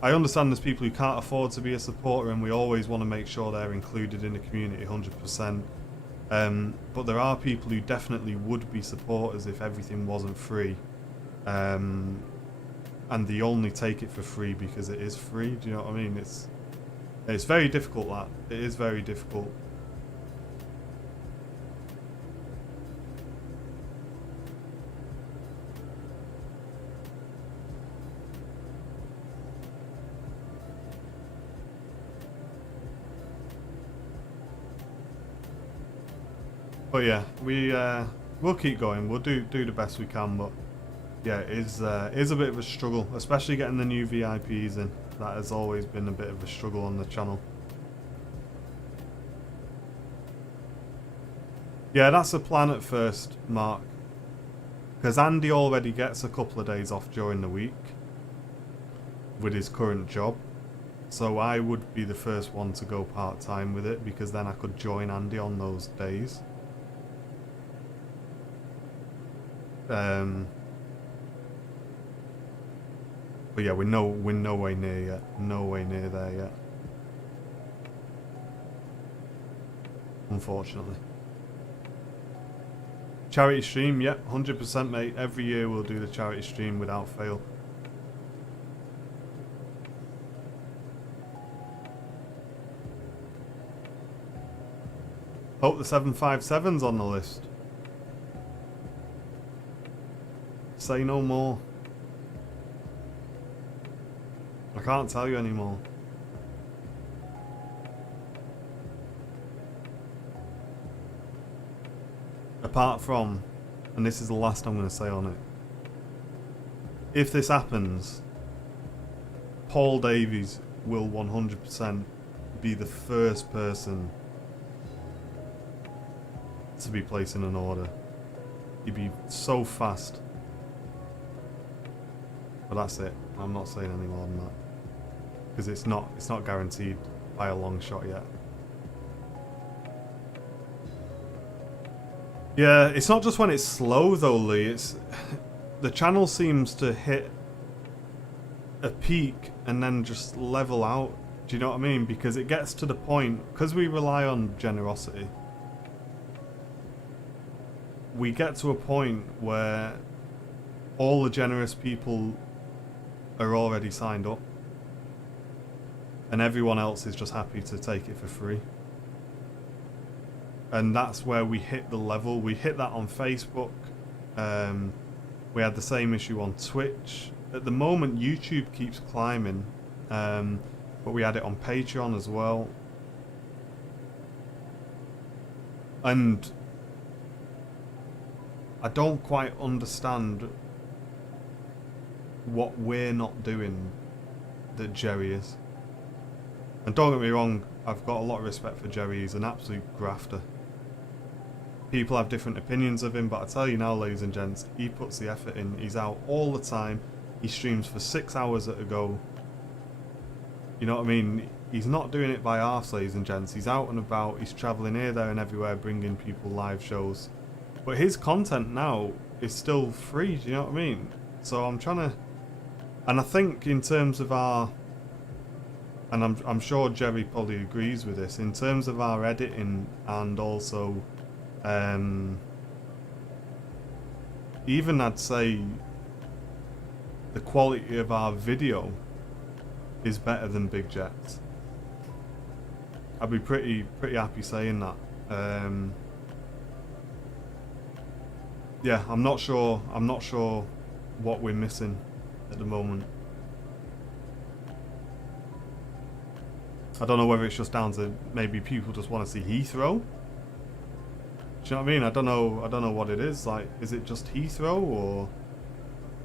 I understand there's people who can't afford to be a supporter, and we always want to make sure they're included in the community 100%. But there are people who definitely would be supporters if everything wasn't free. And they only take it for free because it is free. Do you know what I mean? It's very difficult, that. It is very difficult. But yeah, we'll keep going. We'll do the best we can. But yeah, it is a bit of a struggle, especially getting the new VIPs in. That has always been a bit of a struggle on the channel. Yeah, that's the plan at first, Mark. Because Andy already gets a couple of days off during the week with his current job. So I would be the first one to go part-time with it, because then I could join Andy on those days. But yeah, we're no way near yet. No way near there yet. Unfortunately. Charity stream, yep, 100% mate. Every year we'll do the charity stream without fail. Hope the 757's on the list. Say no more. I can't tell you anymore. Apart from, and this is the last I'm going to say on it, if this happens, Paul Davies will 100% be the first person to be placing an order. He'd be so fast. But that's it. I'm not saying any more than that, because it's not guaranteed by a long shot yet. Yeah, it's not just when it's slow though, Lee. It's the channel seems to hit a peak and then just level out. Do you know what I mean? Because it gets to the point, because we rely on generosity, we get to a point where all the generous people are already signed up, and everyone else is just happy to take it for free. And that's where we hit the level. We hit that on Facebook. We had the same issue on Twitch. At the moment, YouTube keeps climbing, but we had it on Patreon as well. And I don't quite understand what we're not doing that Jerry is. And don't get me wrong, I've got a lot of respect for Jerry. He's an absolute grafter. People have different opinions of him, but I tell you now, ladies and gents, he puts the effort in. He's out all the time. He streams for 6 hours at a go. You know what I mean? He's not doing it by arse, ladies and gents. He's out and about. He's travelling here, there and everywhere, bringing people live shows. But his content now is still free, do you know what I mean? So I'm trying to... And I think in terms of our... And I'm sure Jerry probably agrees with this. In terms of our editing and also... even I'd say the quality of our video is better than Big Jet's. I'd be pretty happy saying that. Yeah, I'm not sure what we're missing at the moment. I don't know whether it's just down to maybe people just want to see Heathrow. Do you know what I mean? I don't know what it is. Like, is it just Heathrow, or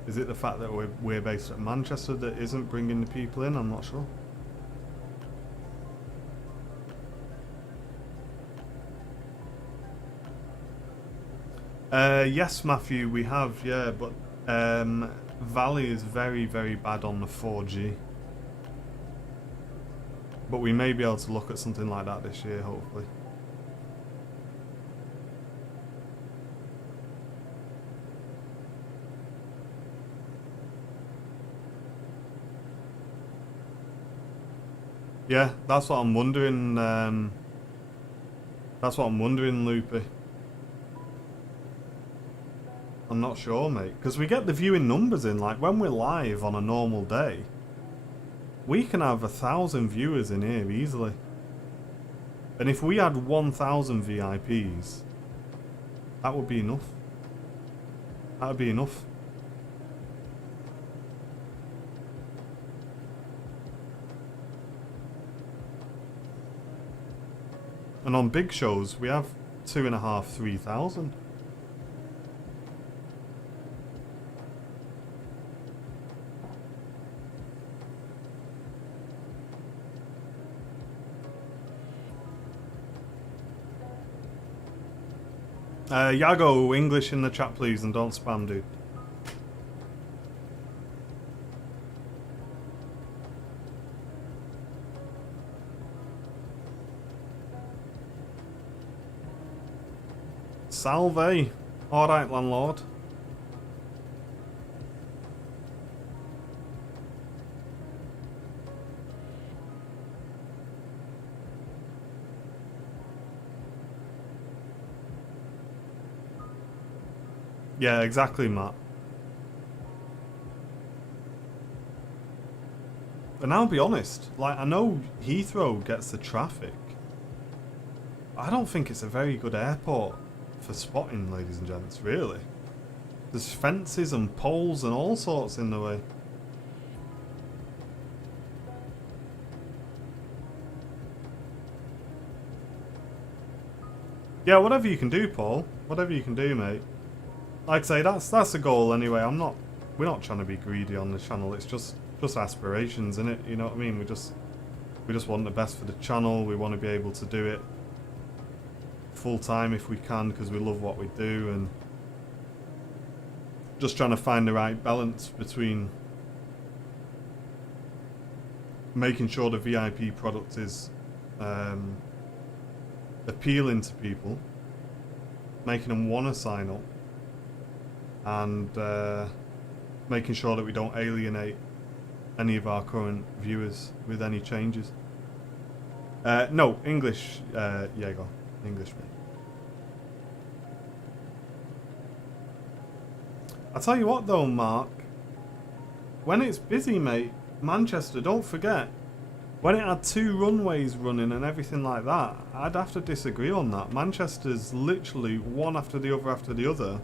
is it the fact that we're based at Manchester that isn't bringing the people in? I'm not sure. Yes, Matthew, we have, yeah, but Valley is very, very bad on the 4G. But we may be able to look at something like that this year, hopefully. Yeah, that's what I'm wondering. That's what I'm wondering, Loopy. I'm not sure, mate. Because we get the viewing numbers in. Like, when we're live on a normal day, we can have 1,000 viewers in here easily. And if we had 1,000 VIPs, that would be enough. That would be enough. And on big shows, we have 2,500, 3,000. Yago, English in the chat, please, and don't spam, dude. Salve. Alright, landlord. Yeah, exactly, Matt. And I'll be honest, like, I know Heathrow gets the traffic. I don't think it's a very good airport for spotting, ladies and gents, really. There's fences and poles and all sorts in the way. Yeah, whatever you can do, Paul. Whatever you can do, mate. Like I say, that's the goal anyway. We're not trying to be greedy on the channel. It's just aspirations, innit? You know what I mean? We just want the best for the channel. We want to be able to do it full time if we can, because we love what we do, and just trying to find the right balance between making sure the VIP product is appealing to people, making them want to sign up, and making sure that we don't alienate any of our current viewers with any changes. No, English, Jago. English, mate. I tell you what though, Mark, when it's busy, mate, Manchester, don't forget, when it had 2 runways running and everything like that, I'd have to disagree on that. Manchester's literally one after the other.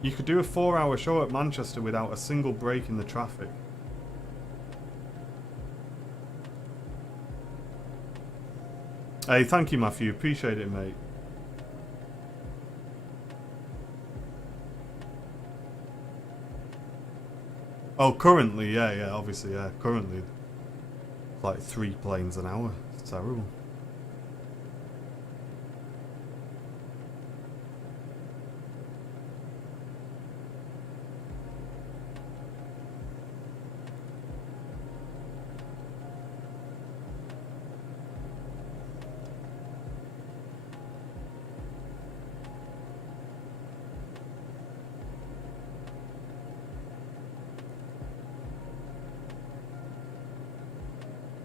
You could do a 4-hour show at Manchester without a single break in the traffic. Hey, thank you, Matthew. Appreciate it, mate. Oh, currently, yeah, obviously, yeah. Currently, like 3 planes an hour. It's terrible.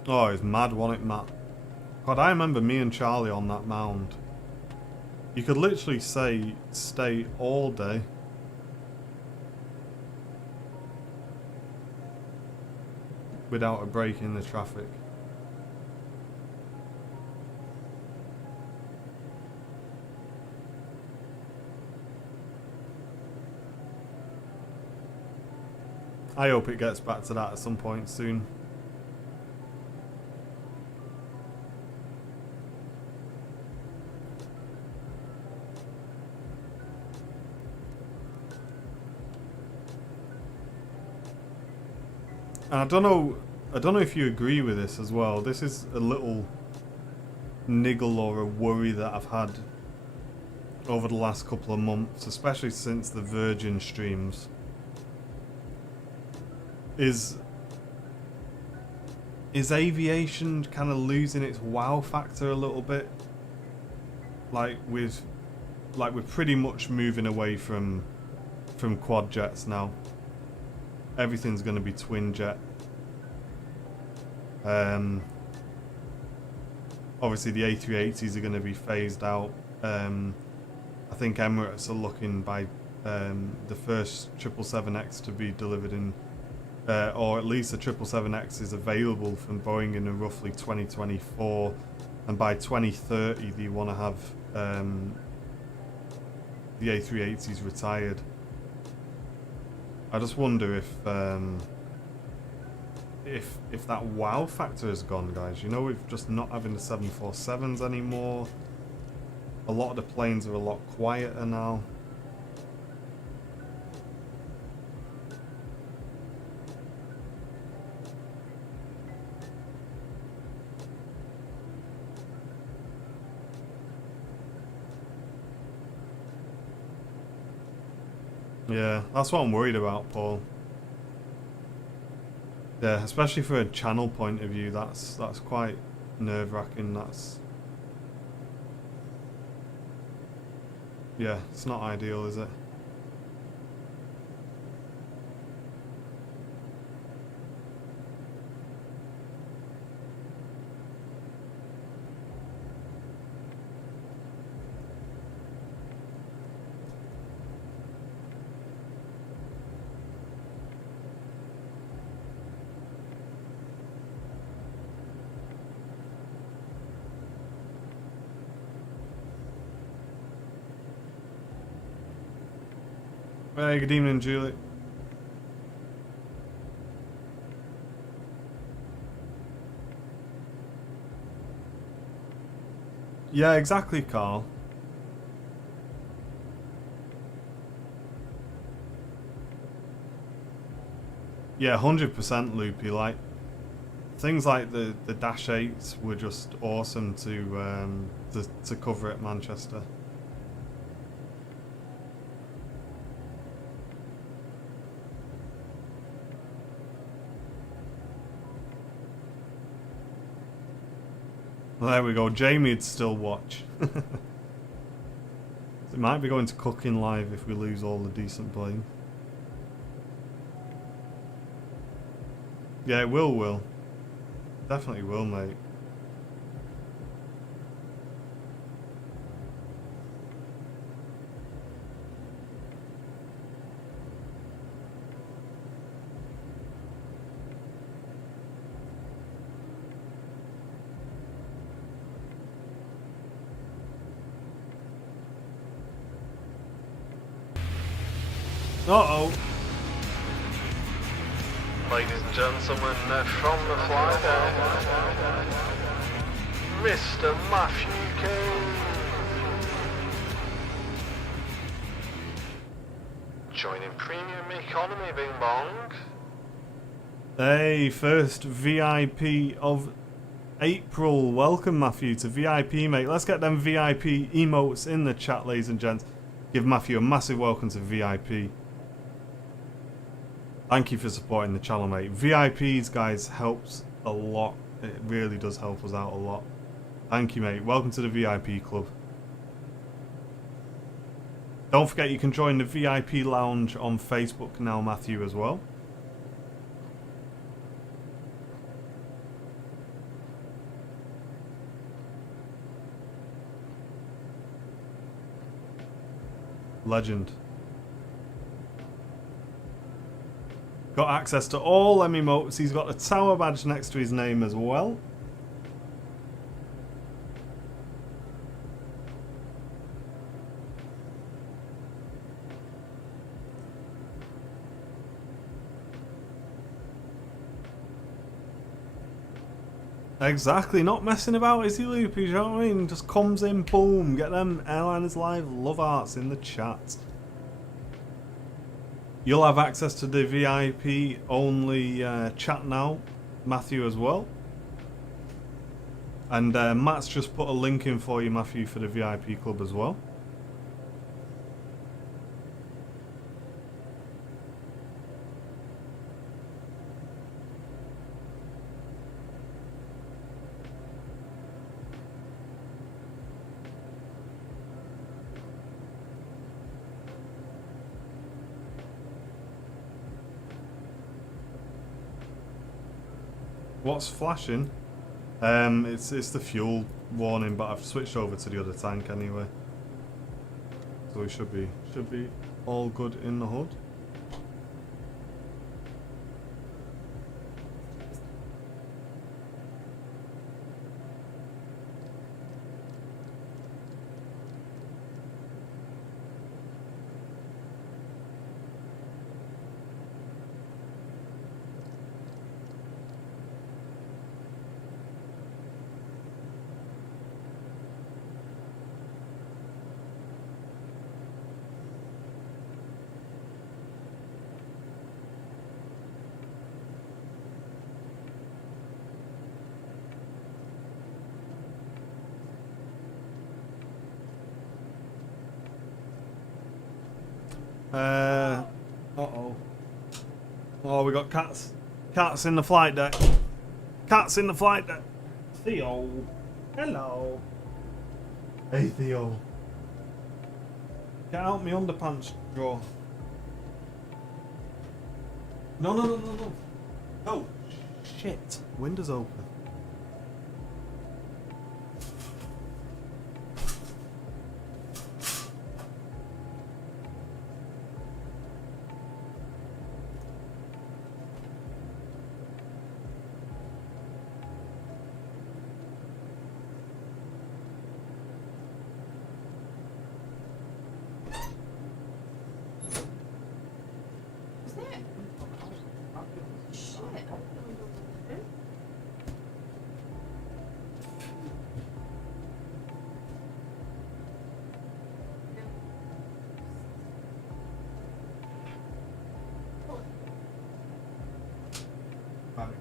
Oh, it's mad, wasn't it, Matt? God, I remember me and Charlie on that mound. You could literally stay all day. Without a break in the traffic. I hope it gets back to that at some point soon. And I don't know if you agree with this as well. This is a little niggle or a worry that I've had over the last couple of months, especially since the Virgin streams. Is aviation kind of losing its wow factor a little bit? Like we're pretty much moving away from quad jets now. Everything's going to be twin jet. Obviously the A380s are going to be phased out. I think Emirates are looking by the first 777X to be delivered in, or at least the 777X is available from Boeing in roughly 2024, and by 2030 they want to have the A380s retired. I just wonder if that wow factor has gone, guys. You know, we're just not having the 747s anymore. A lot of the planes are a lot quieter now. Yeah, that's what I'm worried about, Paul. Yeah, especially for a channel point of view, that's quite nerve-wracking. Yeah, it's not ideal, is it? Hey, good evening, Julie. Yeah, exactly, Carl. Yeah, 100% loopy. Like things like the Dash 8s were just awesome to cover at Manchester. There we go. Jamie'd still watch. It might be going to cooking live if we lose all the decent planes. Yeah, it will. Definitely will, mate. Uh-oh. Ladies and gentlemen, from the fly down, Mr. Matthew Kane. Joining Premium Economy, Bing Bong. Hey, first VIP of April. Welcome, Matthew, to VIP, mate. Let's get them VIP emotes in the chat, ladies and gents. Give Matthew a massive welcome to VIP. Thank you for supporting the channel, mate. VIPs, guys, helps a lot. It really does help us out a lot. Thank you, mate. Welcome to the VIP club. Don't forget you can join the VIP lounge on Facebook now, Matthew, as well. Legend. Got access to all them emotes. He's got a tower badge next to his name as well. Exactly, not messing about, is he, Loopy? You know what I mean? Just comes in, boom, get them Airliners Live love arts in the chat. You'll have access to the VIP only chat now, Matthew, as well. And Matt's just put a link in for you, Matthew, for the VIP club as well. What's flashing? It's the fuel warning, but I've switched over to the other tank anyway. So we should be all good in the hood. Uh-oh. Oh, we got cats. Cats in the flight deck. Cats in the flight deck. Theo. Hello. Hey, Theo. Get out my underpants drawer. No, no, no, no, no. Oh, shit. Window's open.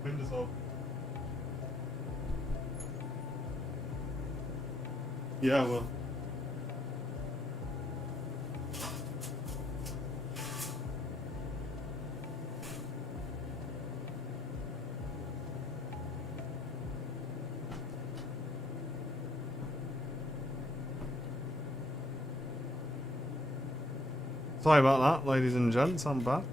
Windows open. Yeah, well. Sorry about that, ladies and gents, I'm back.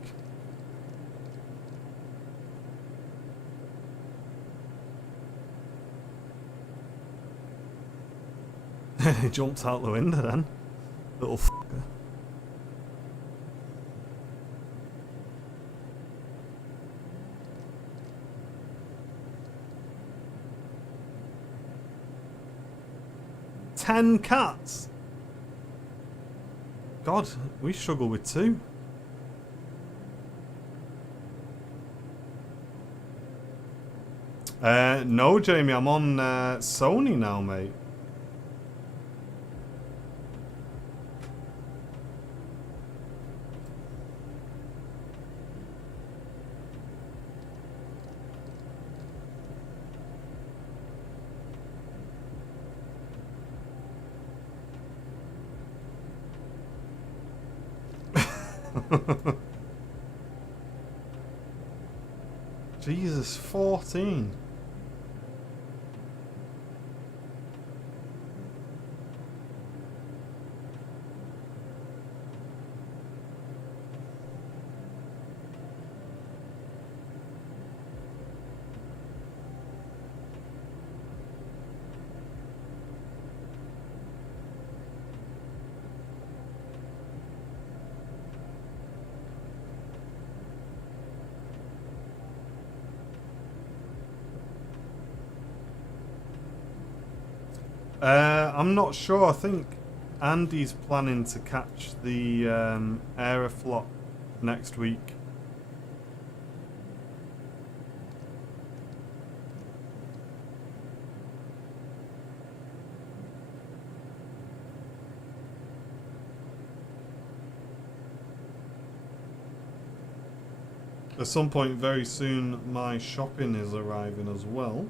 He jumps out the window then. Little fucker. Ten cats? God, we struggle with 2. No, Jamie, I'm on Sony now, mate. Jesus, 14. I'm not sure. I think Andy's planning to catch the Aeroflot next week. At some point very soon, my shopping is arriving as well.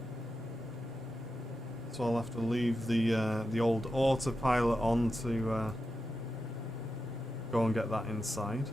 So I'll have to leave the old autopilot on to go and get that inside.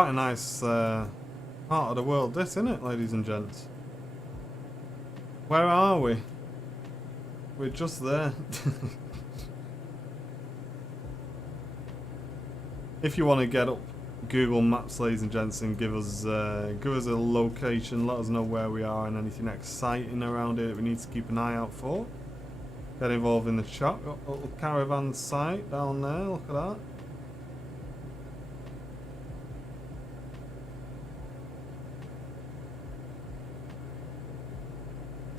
quite a nice part of the world, this, isn't it, ladies and gents? Where are we? We're just there. If you want to get up Google Maps, ladies and gents, and give us a location, let us know where we are and anything exciting around here that we need to keep an eye out for. Get involved in the chat. Got a little caravan site down there, look at that.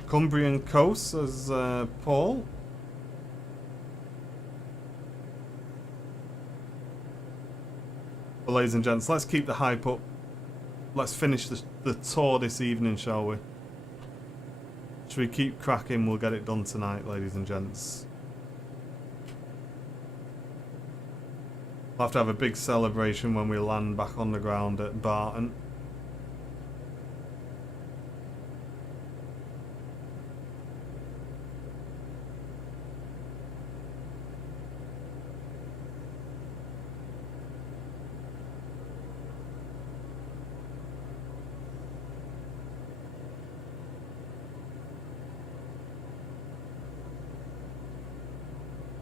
Cumbrian Coast, says Paul. But ladies and gents, let's keep the hype up. Let's finish the tour this evening, shall we? Should we keep cracking? We'll get it done tonight, ladies and gents. We'll have to have a big celebration when we land back on the ground at Barton.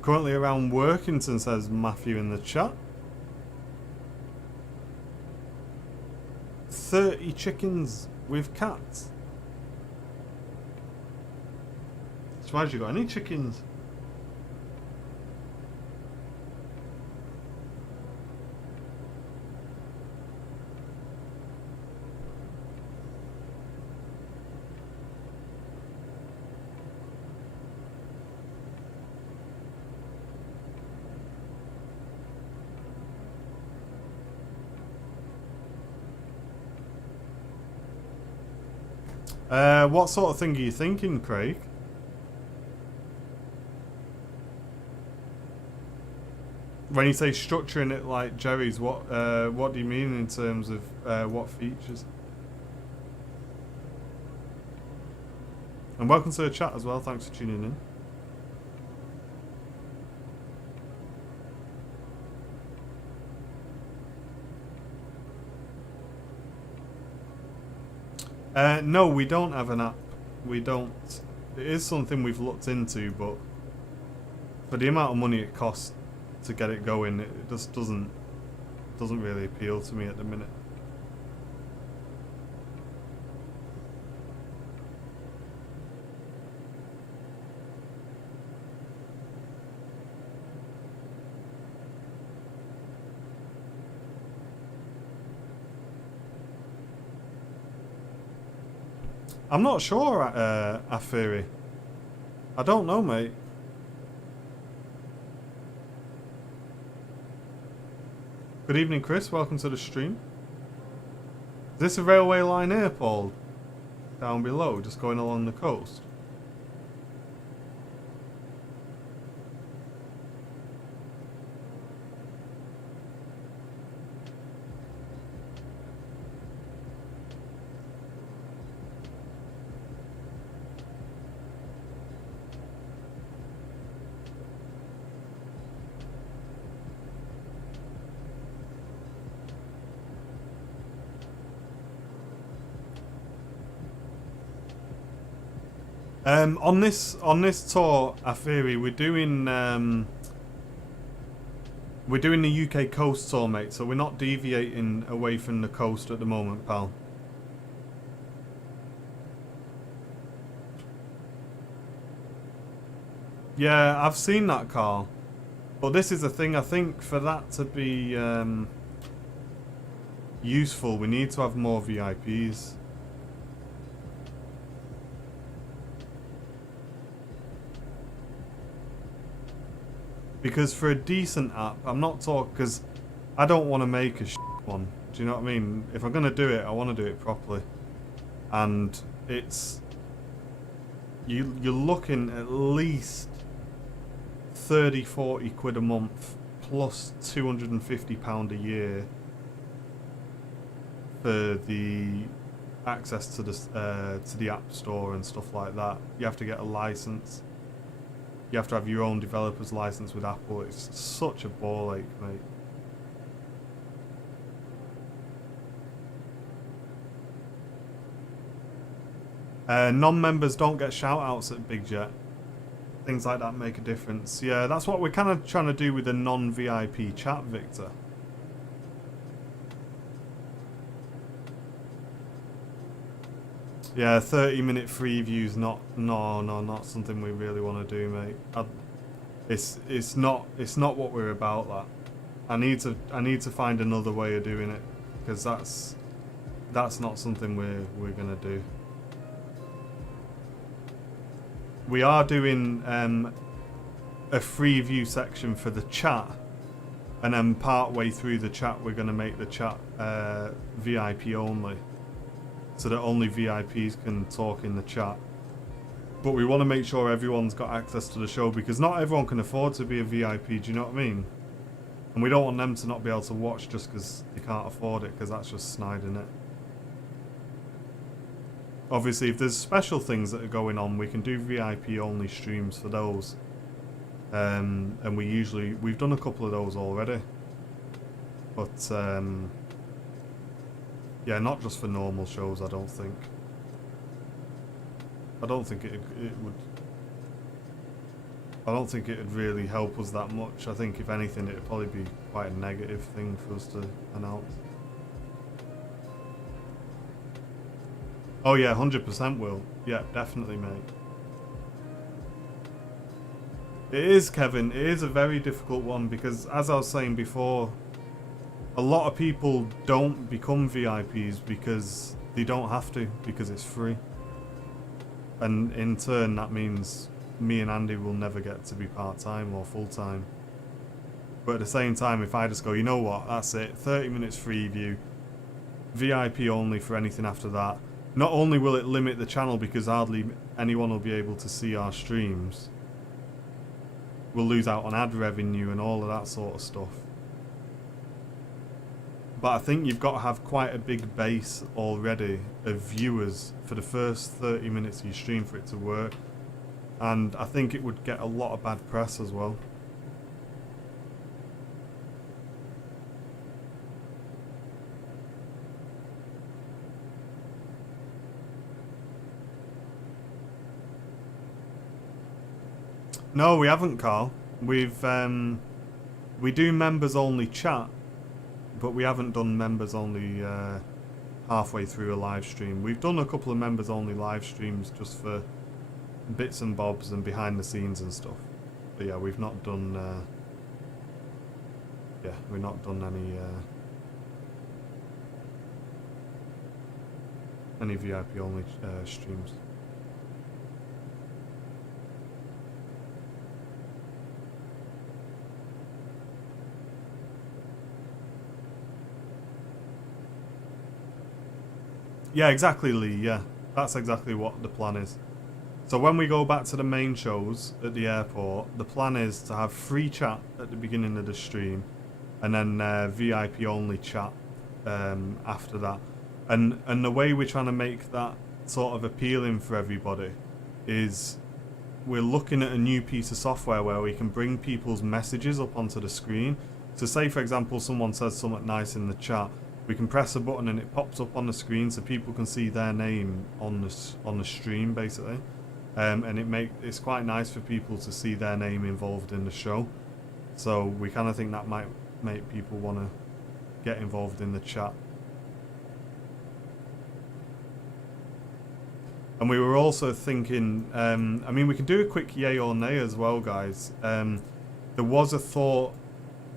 Currently around Workington, says Matthew in the chat. 30 chickens with cats. Surprised you got any chickens. What sort of thing are you thinking, Craig? When you say structuring it like Jerry's, what do you mean in terms of what features? And welcome to the chat as well, thanks for tuning in. No, we don't have an app. We don't. It is something we've looked into, but for the amount of money it costs to get it going, it just doesn't really appeal to me at the minute. I'm not sure, Afiri. I don't know, mate. Good evening, Chris. Welcome to the stream. Is this a railway line here, Paul? Down below, just going along the coast? On this tour, Afiri, we're doing the UK coast tour, mate. So we're not deviating away from the coast at the moment, pal. Yeah, I've seen that, Carl. But this is the thing. I think for that to be useful, we need to have more VIPs. Because for a decent app, I'm not talking, because I don't want to make a one. Do you know what I mean? If I'm going to do it, I want to do it properly. And it's... You're looking at least 30-40 quid a month plus £250 a year for the access to the App Store and stuff like that. You have to get a license. You have to have your own developer's license with Apple. It's such a ball ache, mate. Non-members don't get shout-outs at Big Jet. Things like that make a difference. Yeah, that's what we're kind of trying to do with the non-VIP chat, Victor. Yeah, 30-minute free views, not something we really want to do, mate. It's not what we're about. That I need to find another way of doing it, because that's not something we're gonna do. We are doing a free view section for the chat, and then part way through the chat we're gonna make the chat VIP only, so that only VIPs can talk in the chat. But we want to make sure everyone's got access to the show, because not everyone can afford to be a VIP, do you know what I mean? And we don't want them to not be able to watch just because they can't afford it, because that's just sniding it. Obviously, if there's special things that are going on, we can do VIP only streams for those. And we've done a couple of those already. But yeah, not just for normal shows, I don't think. I don't think it would. I don't think it'd really help us that much. I think if anything, it'd probably be quite a negative thing for us to announce. Oh yeah, 100% will. Yeah, definitely, mate. It is, Kevin. It is a very difficult one, because, as I was saying before, a lot of people don't become VIPs because they don't have to, because it's free. And in turn, that means me and Andy will never get to be part-time or full-time. But at the same time, if I just go, you know what, that's it, 30 minutes free view, VIP only for anything after that, not only will it limit the channel because hardly anyone will be able to see our streams, we'll lose out on ad revenue and all of that sort of stuff. But I think you've got to have quite a big base already of viewers for the first 30 minutes of your stream for it to work. And I think it would get a lot of bad press as well. No, we haven't, Carl. We do members only chat, but we haven't done members only halfway through a live stream. We've done a couple of members only live streams just for bits and bobs and behind the scenes and stuff. But yeah, we've not done any VIP only streams. Yeah, exactly, Lee. Yeah, that's exactly what the plan is. So when we go back to the main shows at the airport, the plan is to have free chat at the beginning of the stream, and then VIP only chat after that. And the way we're trying to make that sort of appealing for everybody is we're looking at a new piece of software where we can bring people's messages up onto the screen. So say, for example, someone says something nice in the chat, we can press a button and it pops up on the screen so people can see their name on the stream, basically. And it's quite nice for people to see their name involved in the show. So we kind of think that might make people want to get involved in the chat. And we were also thinking, I mean, we can do a quick yay or nay as well, guys. There was a thought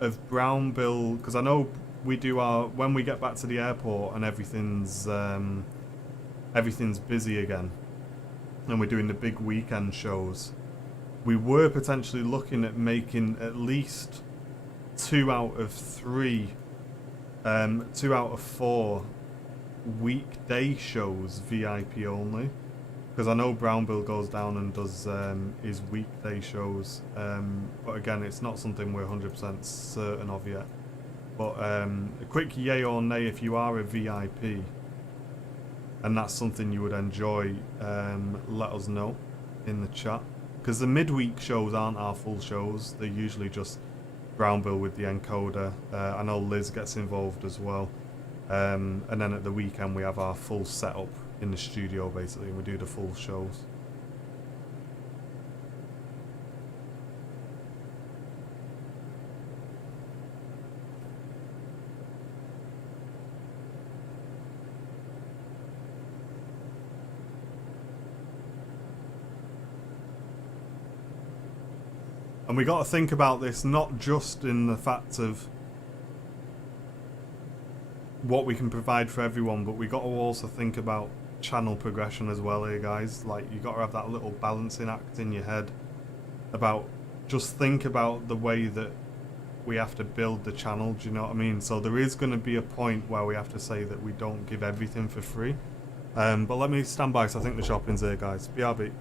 of Brown Bill, because I know we do when we get back to the airport and everything's busy again, and we're doing the big weekend shows, we were potentially looking at making at least 2 out of 4 weekday shows VIP only, because I know Brown Bill goes down and does his weekday shows, but again, it's not something we're 100% certain of yet. But a quick yay or nay if you are a VIP and that's something you would enjoy, let us know in the chat. Because the midweek shows aren't our full shows, they're usually just Brown Bill with the encoder. I know Liz gets involved as well. And then at the weekend we have our full setup in the studio basically, and we do the full shows. And we got to think about this not just in the fact of what we can provide for everyone, but we got to also think about channel progression as well here, guys. Like, you got to have that little balancing act in your head about, just think about the way that we have to build the channel, do you know what I mean? So there is going to be a point where we have to say that we don't give everything for free. But let me stand by, so I think the shopping's here, guys. BRB.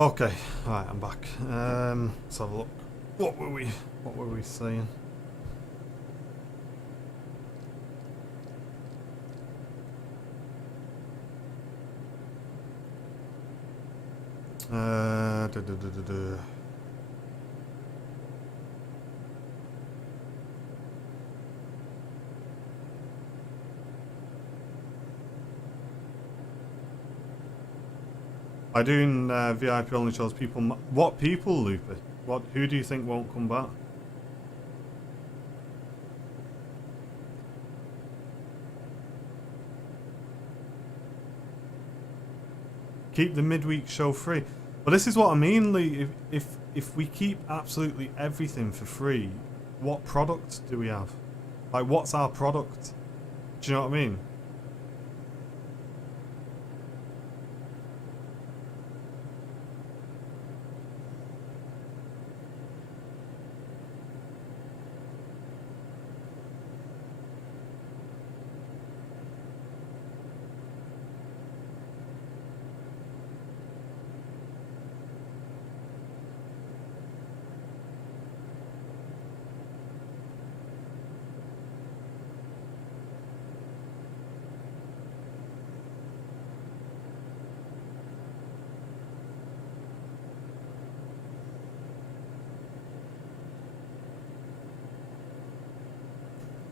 Okay, alright, I'm back. Let's have a look. What were we saying? Da, da, da, da, da. By doing VIP only shows people. What people, Loopy? What? Who do you think won't come back? Keep the midweek show free. But this is what I mean, Lee. If we keep absolutely everything for free, what product do we have? Like, what's our product? Do you know what I mean?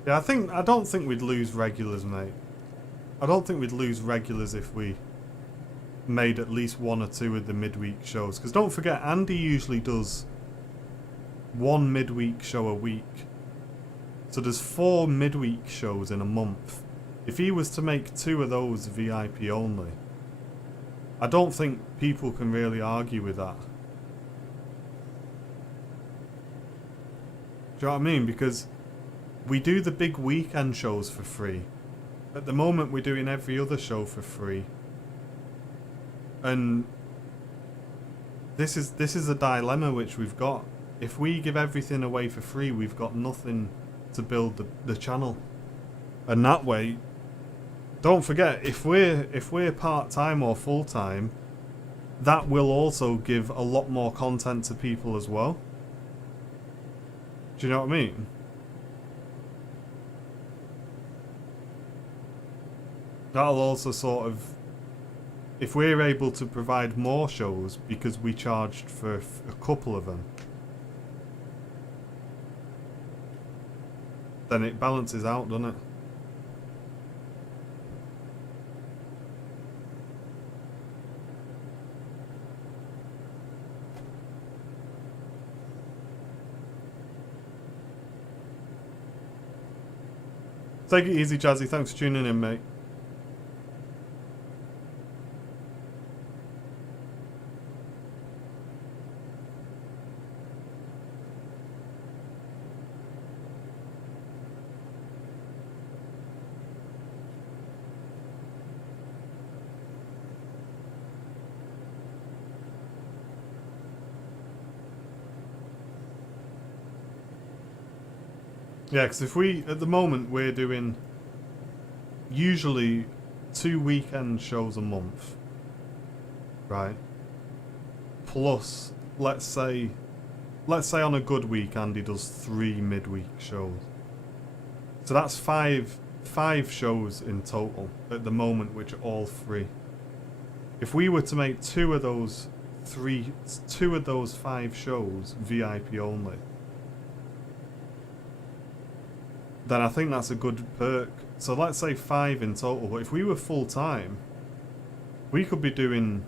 Yeah, I don't think we'd lose regulars, mate. I don't think we'd lose regulars if we made at least one or two of the midweek shows. Because don't forget, Andy usually does one midweek show a week. So there's 4 midweek shows in a month. If he was to make 2 of those VIP only, I don't think people can really argue with that. Do you know what I mean? Because we do the big weekend shows for free. At the moment we're doing every other show for free. And this is a dilemma which we've got. If we give everything away for free, we've got nothing to build the channel. And that way, don't forget, if we're part-time or full-time, that will also give a lot more content to people as well. Do you know what I mean? That'll also sort of, if we're able to provide more shows because we charged for a couple of them, then it balances out, doesn't it? Take it easy, Jazzy. Thanks for tuning in, mate. Yeah, because if we, at the moment, we're doing usually 2 weekend shows a month, right? Plus, let's say on a good week, Andy does 3 midweek shows. So that's five shows in total at the moment, which are all free. If we were to make 2 of those 5 shows VIP only, then I think that's a good perk. So let's say 5 in total, but if we were full time, we could be doing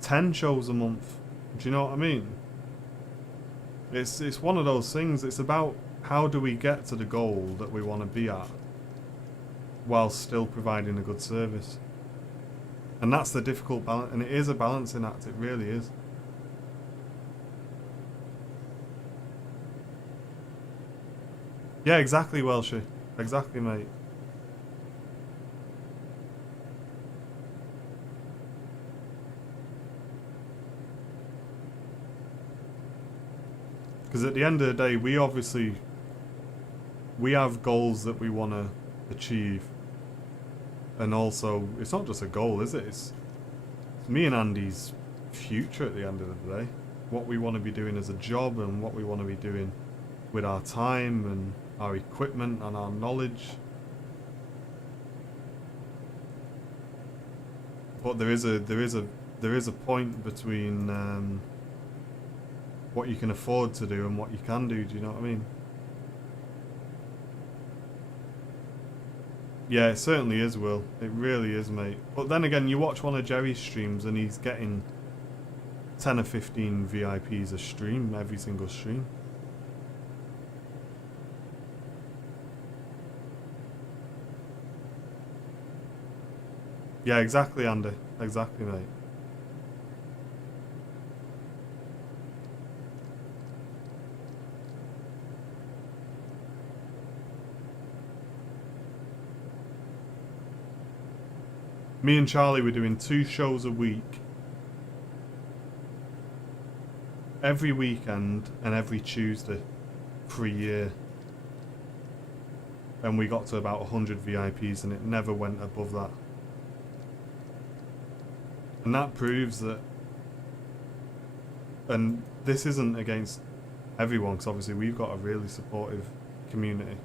10 shows a month. Do you know what I mean? It's one of those things. It's about how do we get to the goal that we want to be at while still providing a good service. And that's the difficult balance, and it is a balancing act, it really is. Yeah, exactly, Welshie. Exactly, mate. Because at the end of the day, we have goals that we want to achieve. And also, it's not just a goal, is it? It's me and Andy's future at the end of the day. What we want to be doing as a job and what we want to be doing with our time and our equipment and our knowledge. But there is a point between what you can afford to do and what you can do. Do you know what I mean? Yeah, it certainly is, Will. It really is, mate. But then again, you watch one of Jerry's streams and he's getting 10 or 15 VIPs a stream, every single stream. Yeah, exactly, Andy. Exactly, mate. Me and Charlie were doing 2 shows a week. Every weekend and every Tuesday for a year. And we got to about 100 VIPs and it never went above that. And that proves that, and this isn't against everyone, because obviously we've got a really supportive community.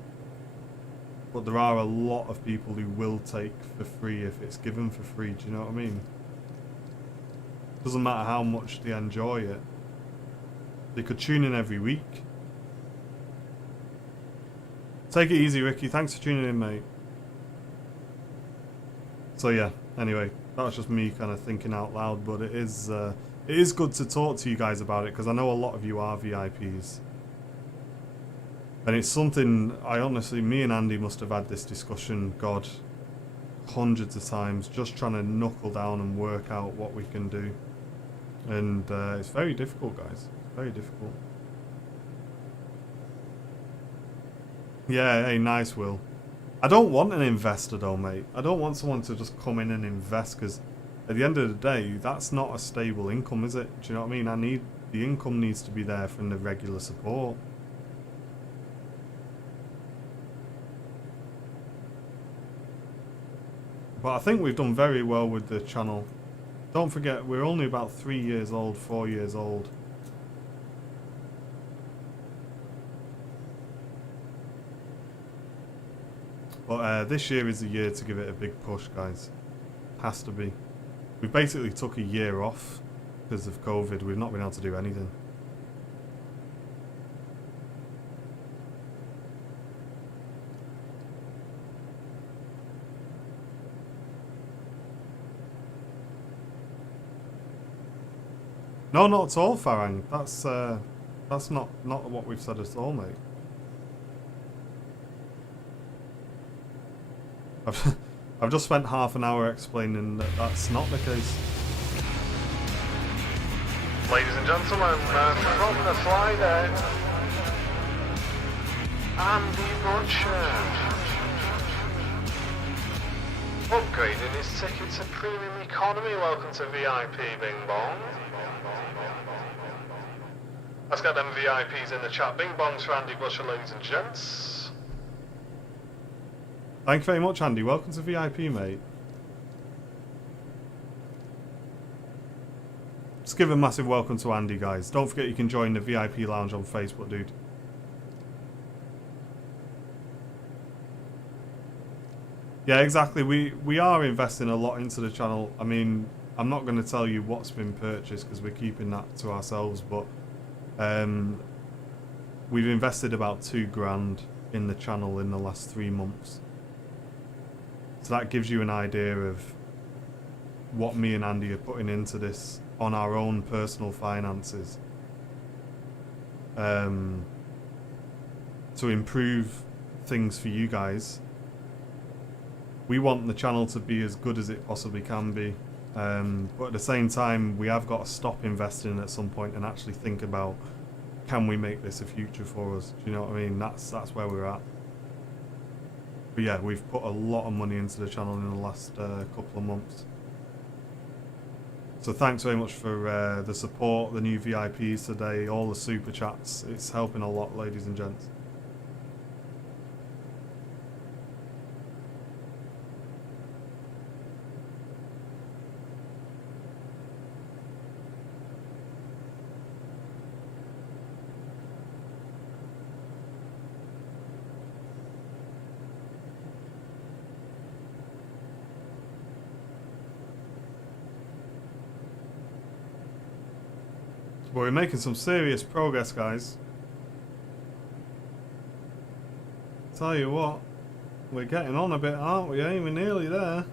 But there are a lot of people who will take for free if it's given for free, do you know what I mean? Doesn't matter how much they enjoy it. They could tune in every week. Take it easy, Ricky. Thanks for tuning in, mate. So yeah, anyway, that was just me kind of thinking out loud, but it is good to talk to you guys about it, because I know a lot of you are VIPs. And it's something, I honestly, me and Andy must have had this discussion, God, hundreds of times, just trying to knuckle down and work out what we can do. And it's very difficult, guys. Very difficult. Yeah, hey, nice, Will. I don't want an investor though, mate. I don't want someone to just come in and invest, because at the end of the day, that's not a stable income, is it? Do you know what I mean? The income needs to be there from the regular support. But I think we've done very well with the channel. Don't forget, we're only about 3 years old, 4 years old. But this year is the year to give it a big push, guys. Has to be. We basically took a year off because of COVID. We've not been able to do anything. No, not at all, Farang. That's not what we've said at all, mate. I've just spent half an hour explaining that that's not the case. Ladies and gentlemen, from the flight deck, Andy Butcher. Upgrading his ticket to Premium Economy. Welcome to VIP, Bing Bong. Let's get them VIPs in the chat. Bing Bongs for Andy Butcher, ladies and gents. Thank you very much, Andy. Welcome to VIP, mate. Let's give a massive welcome to Andy, guys. Don't forget you can join the VIP lounge on Facebook, dude. Yeah, exactly. We are investing a lot into the channel. I mean, I'm not going to tell you what's been purchased because we're keeping that to ourselves, but we've invested about $2,000 in the channel in the last 3 months. So that gives you an idea of what me and Andy are putting into this on our own personal finances. To improve things for you guys. We want the channel to be as good as it possibly can be. But at the same time, we have got to stop investing at some point and actually think about, can we make this a future for us? Do you know what I mean? That's where we're at. But yeah, we've put a lot of money into the channel in the last couple of months. So thanks very much for the support, the new VIPs today, all the super chats. It's helping a lot, ladies and gents. But we're making some serious progress, guys. Tell you what, we're getting on a bit, aren't we? We're nearly there.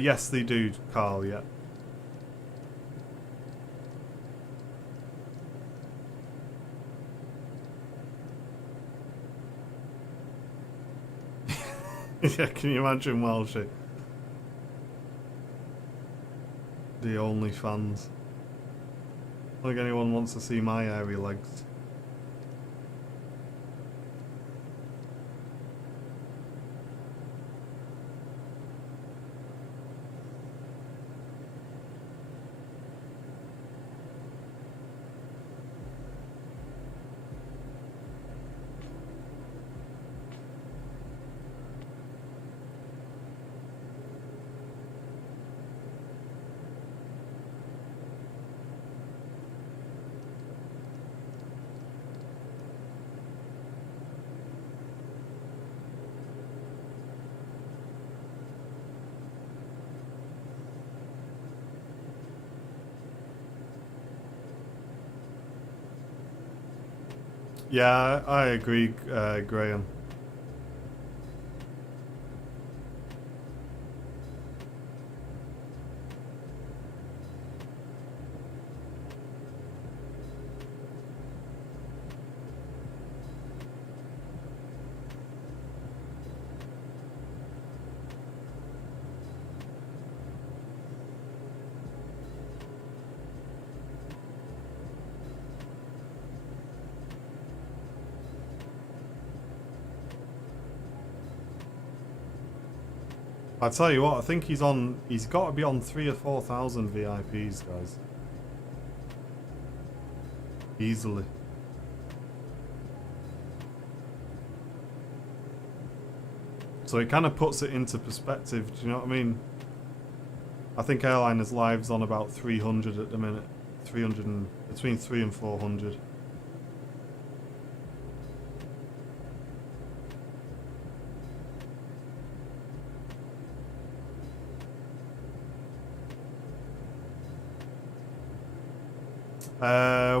Yes, they do, Carl, yeah. Yeah, can you imagine Welshie? The OnlyFans. I don't think anyone wants to see my hairy legs. Yeah, I agree, Graham. I tell you what, I think he's got to be on 3,000 or 4,000 VIPs, guys. Easily. So it kind of puts it into perspective, do you know what I mean? I think Airliners Live's on about 300 at the minute. 300 and, between 3 and 400.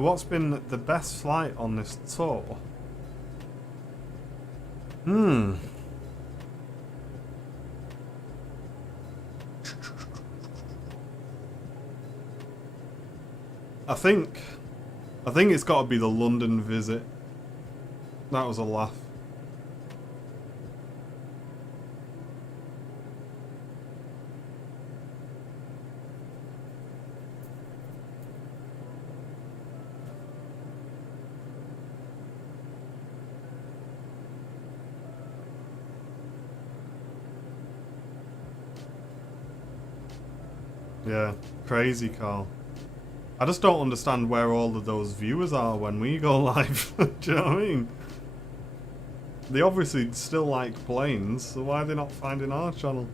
What's been the best flight on this tour? I think it's got to be the London visit. That was a laugh. Yeah, crazy, Carl. I just don't understand where all of those viewers are when we go live. Do you know what I mean? They obviously still like planes, so why are they not finding our channel?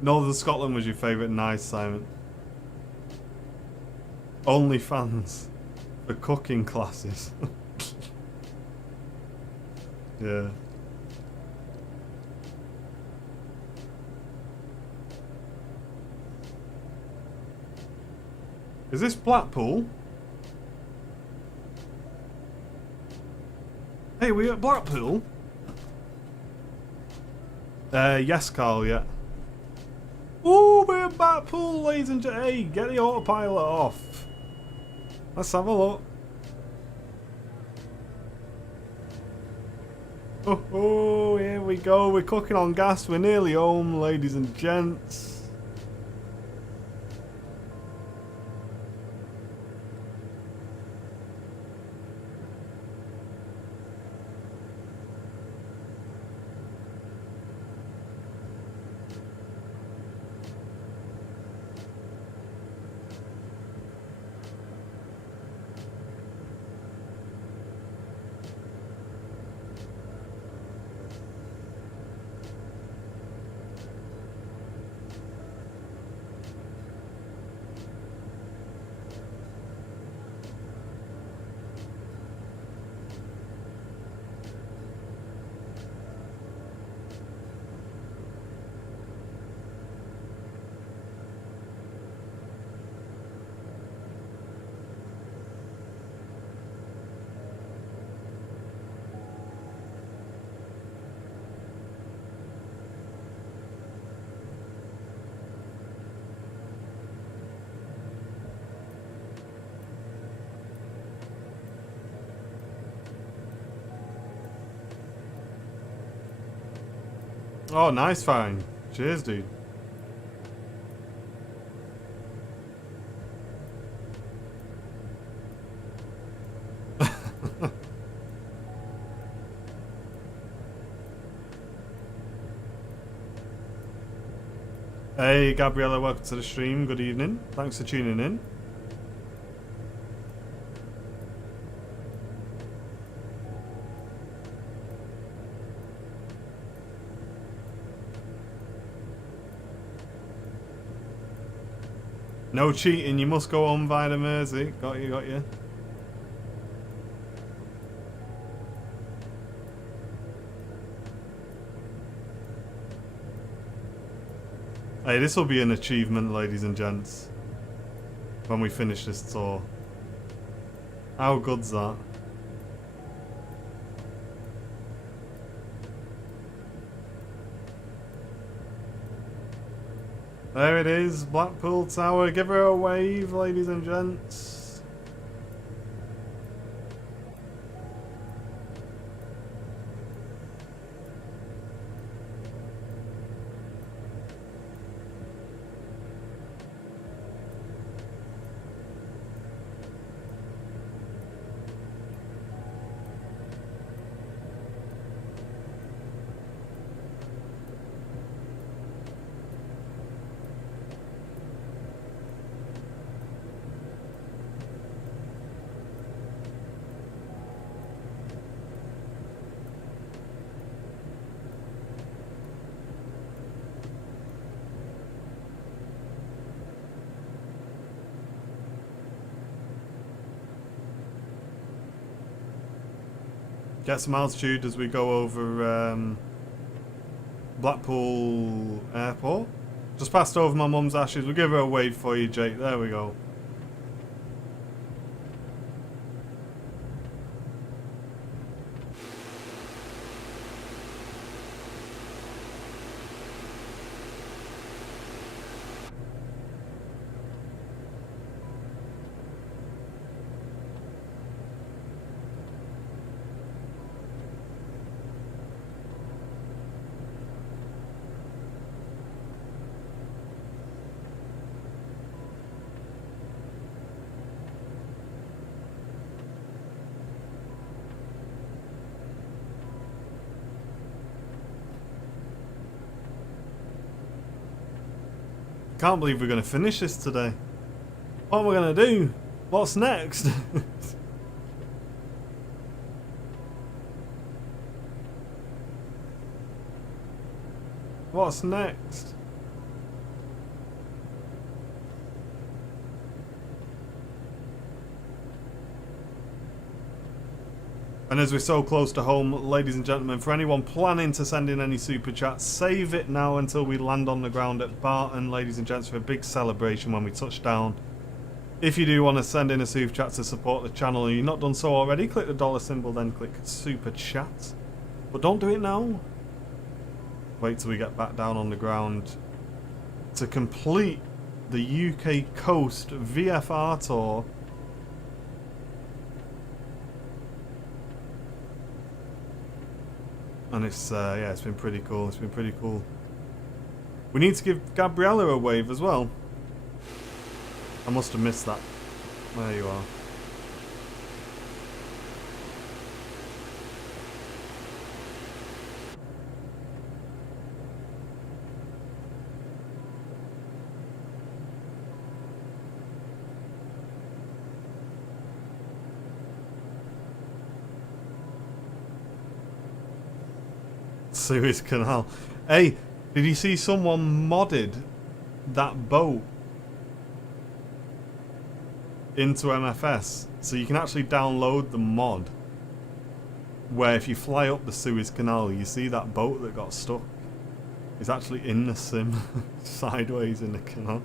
Northern Scotland was your favourite. Nice, Simon. OnlyFans for cooking classes. Yeah. Is this Blackpool? Hey, we at Blackpool? Yes, Carl, yeah. Ooh, we're at Blackpool, ladies and gentlemen. Hey, get the autopilot off. Let's have a look. Oh, here we go. We're cooking on gas. We're nearly home, ladies and gents. Oh, nice find. Cheers, dude. Hey, Gabriella, welcome to the stream. Good evening. Thanks for tuning in. No cheating, you must go on via the Mersey. Got you, got you. Hey, this will be an achievement, ladies and gents, when we finish this tour. How good's that? There it is, Blackpool Tower. Give her a wave, ladies and gents. Get some altitude as we go over Blackpool Airport. Just passed over my mum's ashes. We'll give her a wave for you, Jake. There we go. Can't believe we're going to finish this today. What am I going to do? What's next? What's next? And as we're so close to home, ladies and gentlemen, for anyone planning to send in any super chats, save it now until we land on the ground at Barton, ladies and gents, for a big celebration when we touch down. If you do want to send in a super chat to support the channel and you've not done so already, click the dollar symbol, then click super chat. But don't do it now. Wait till we get back down on the ground to complete the UK Coast VFR tour. And it's yeah, it's been pretty cool. It's been pretty cool. We need to give Gabriella a wave as well. I must have missed that. There you are. Suez Canal. Hey, did you see someone modded that boat into MFS? So you can actually download the mod where if you fly up the Suez Canal, you see that boat that got stuck. It's actually in the sim, sideways in the canal.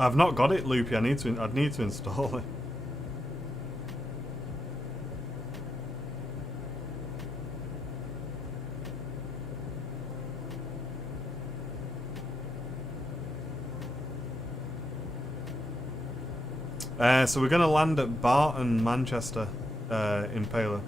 I've not got it, Loopy. I'd need to install it. So we're going to land at Barton, Manchester, Impala.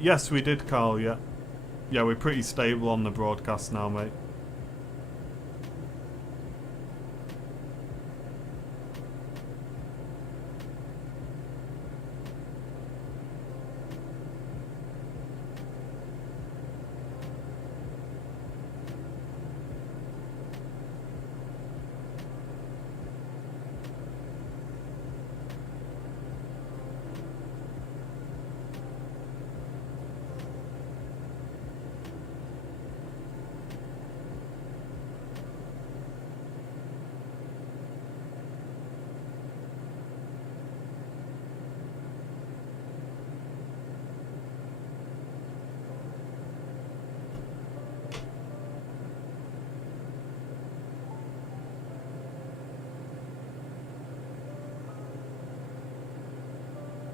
Yes, we did, Carl, yeah. Yeah, we're pretty stable on the broadcast now, mate.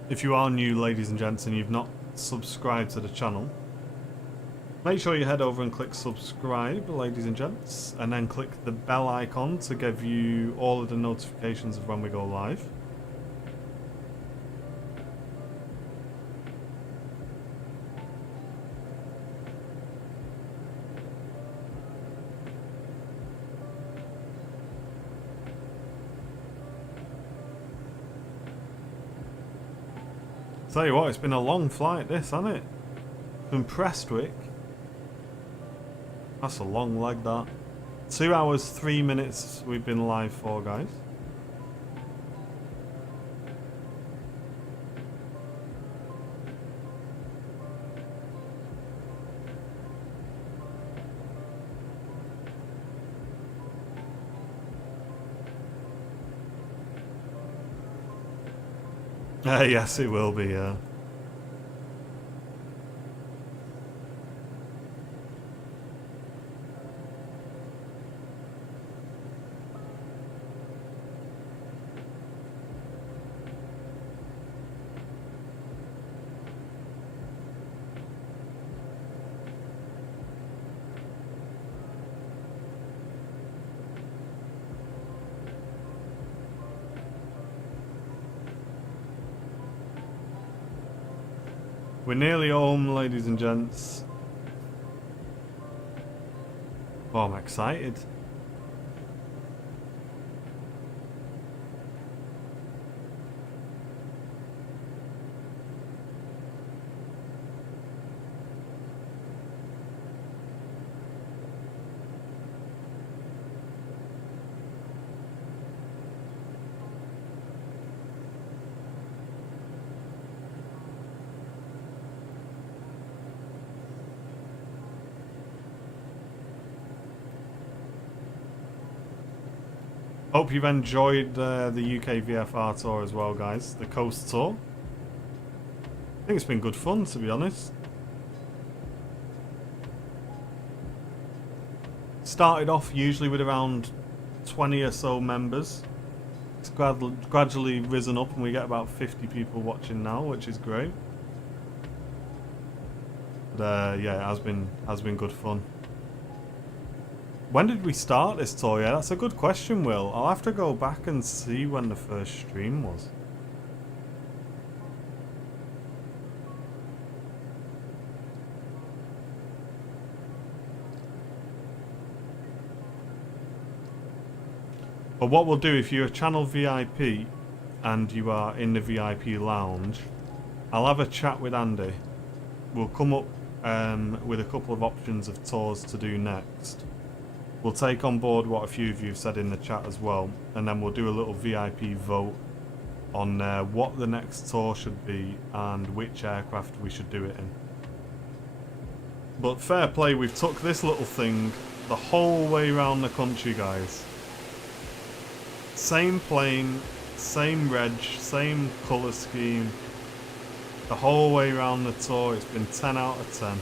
if you are new, ladies and gents, and you've not subscribed to the channel, make sure you head over and click subscribe, ladies and gents, and then click the bell icon to give you all of the notifications of when we go live. Tell you what, it's been a long flight this, hasn't it? From Prestwick. That's a long leg, that. 2 hours, 3 minutes we've been live for, guys. Yes, it will be, yeah. We're nearly home, ladies and gents. Oh, I'm excited. Hope you've enjoyed the UK VFR tour as well, guys. The coast tour. I think it's been good fun, to be honest. Started off usually with around 20 or so members. It's gradually risen up and we get about 50 people watching now, which is great. But yeah, it has been good fun. When did we start this tour? Yeah, that's a good question, Will. I'll have to go back and see when the first stream was. But what we'll do, if you're a channel VIP and you are in the VIP lounge, I'll have a chat with Andy. We'll come up with a couple of options of tours to do next. We'll take on board what a few of you have said in the chat as well, and then we'll do a little VIP vote on what the next tour should be and which aircraft we should do it in. But fair play, we've took this little thing the whole way around the country, guys. Same plane, same reg, same colour scheme. The whole way around the tour, it's been 10 out of 10.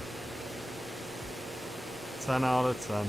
10 out of 10.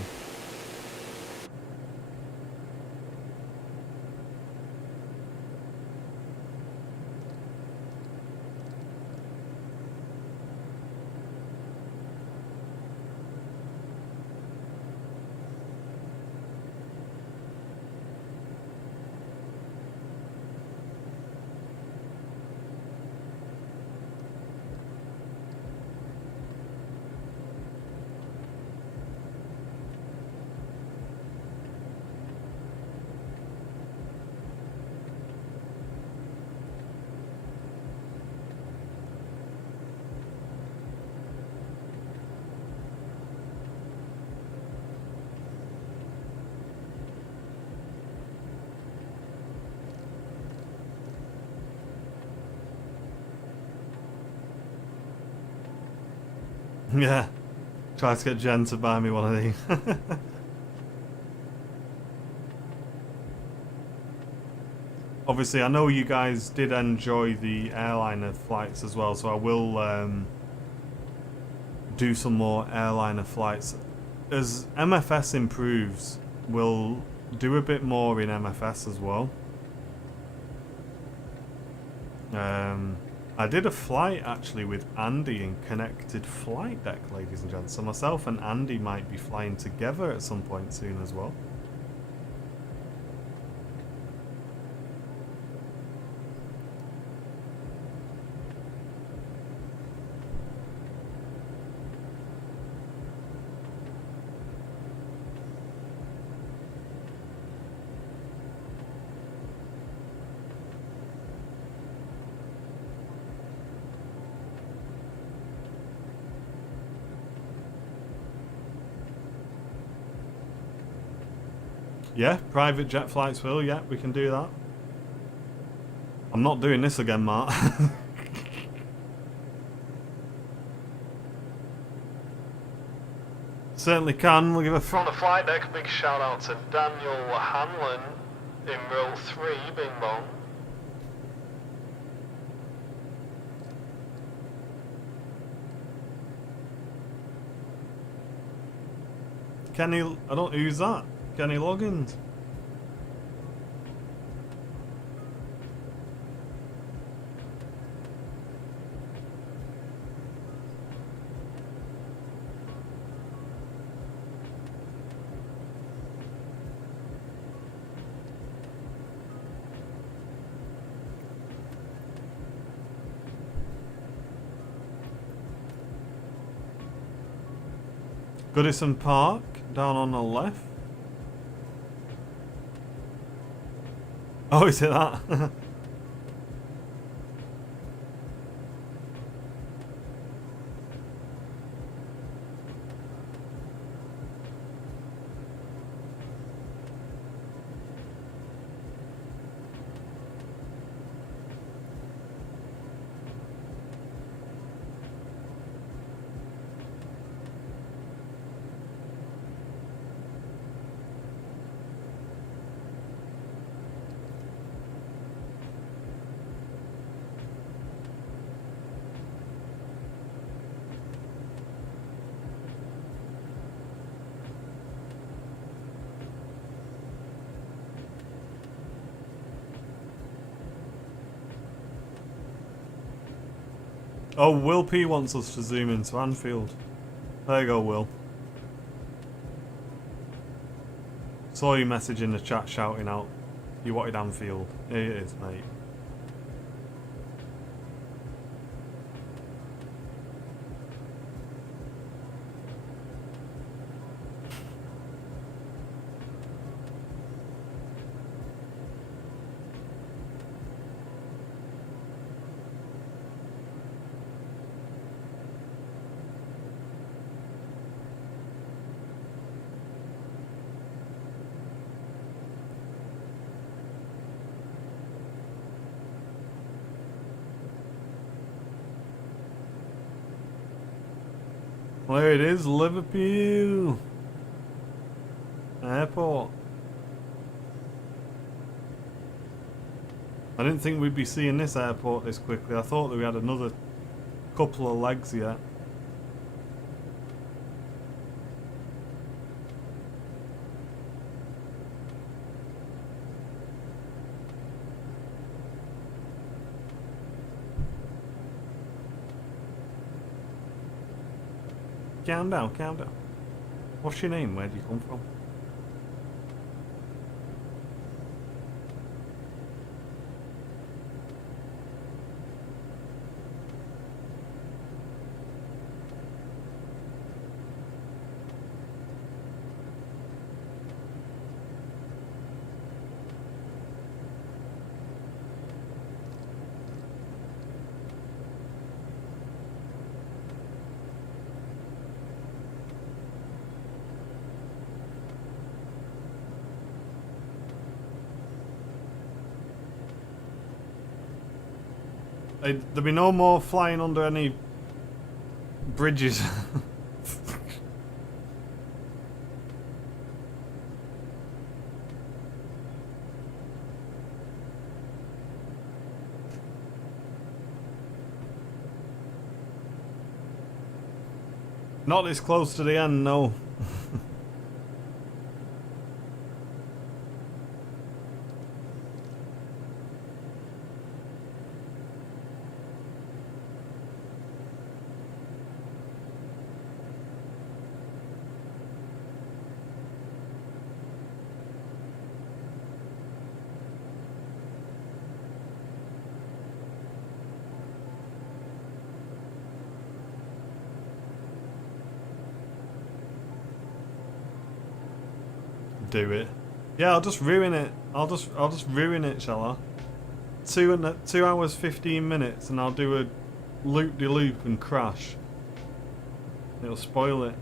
Yeah, try to get Jen to buy me one of these. Obviously, I know you guys did enjoy the airliner flights as well, so I will do some more airliner flights. As MFS improves, we'll do a bit more in MFS as well. I did a flight actually with Andy in connected flight deck, ladies and gents. So myself and Andy might be flying together at some point soon as well. Yeah, private jet flights will, yeah, we can do that. I'm not doing this again, Mark. Certainly can, we'll give a... From the flight deck, big shout out to Daniel Hanlon in row 3, Bing Bong. Kenny, I don't know who's that. Kenny Loggins. Goodison Park, down on the left. Oh, is it that? Oh, Will P wants us to zoom into Anfield. There you go, Will. Saw your message in the chat shouting out you wanted Anfield. Here it is, mate. Well, there it is, Liverpool Airport. I didn't think we'd be seeing this airport this quickly. I thought that we had another couple of legs yet. Calm down, calm down. What's your name? Where do you come from? There'll be no more flying under any bridges. Not this close to the end, no. do it. Yeah, I'll just ruin it. I'll just ruin it, shall I? 2 hours 15 minutes, and I'll do a loop-de-loop and crash. It'll spoil it.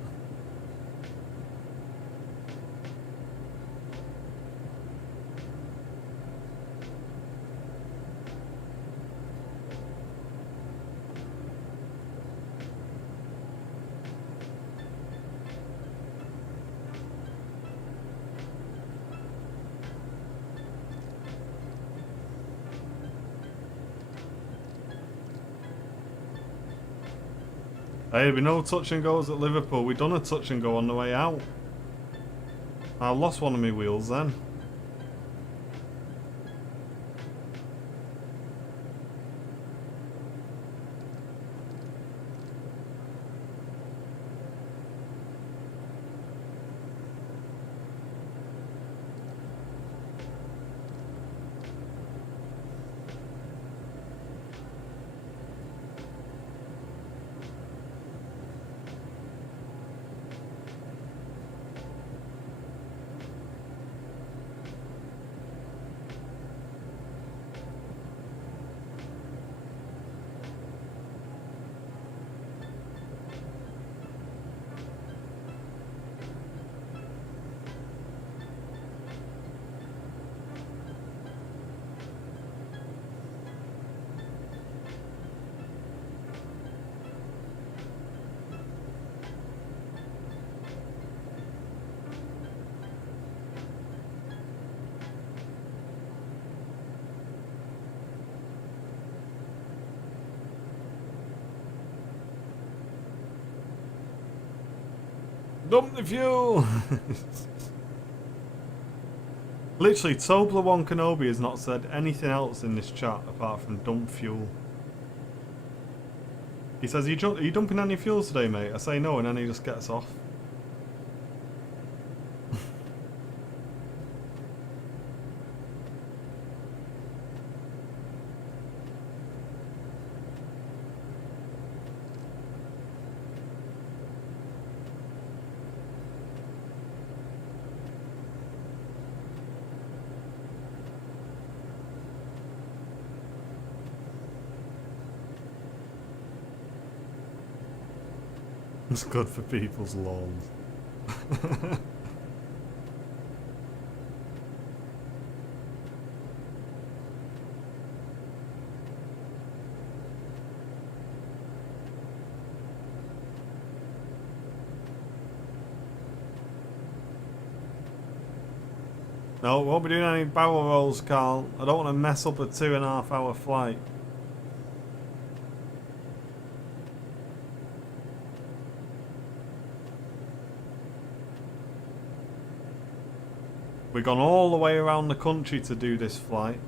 Hey, there'll be no touch and goes at Liverpool. We done a touch and go on the way out. I lost one of my wheels then. Dump the fuel! Literally, Tobler1 Kenobi has not said anything else in this chat apart from dump fuel. He says, are you dumping any fuel today, mate? I say no, and then he just gets off. It's good for people's lawns. No, won't be doing any barrel rolls, Carl. I don't want to mess up a 2.5 hour flight. We've gone all the way around the country to do this flight.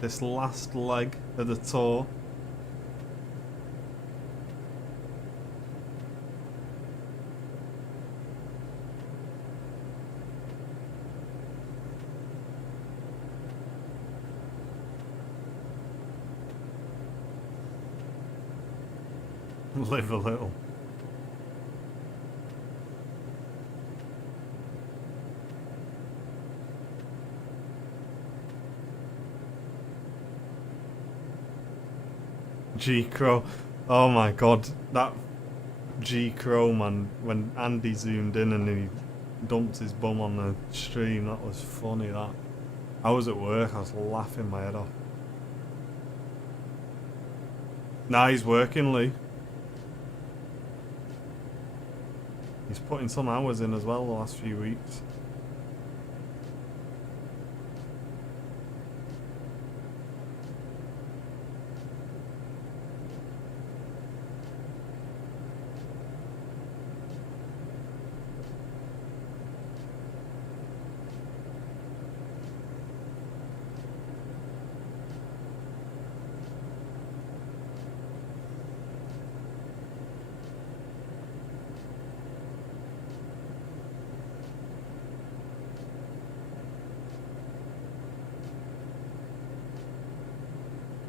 This last leg of the tour. Live a little. G Crow. Oh my god, that G Crow man, when Andy zoomed in and he dumped his bum on the stream, that was funny. That I was at work, I was laughing my head off. Nah, he's working, Lee. He's putting some hours in as well the last few weeks.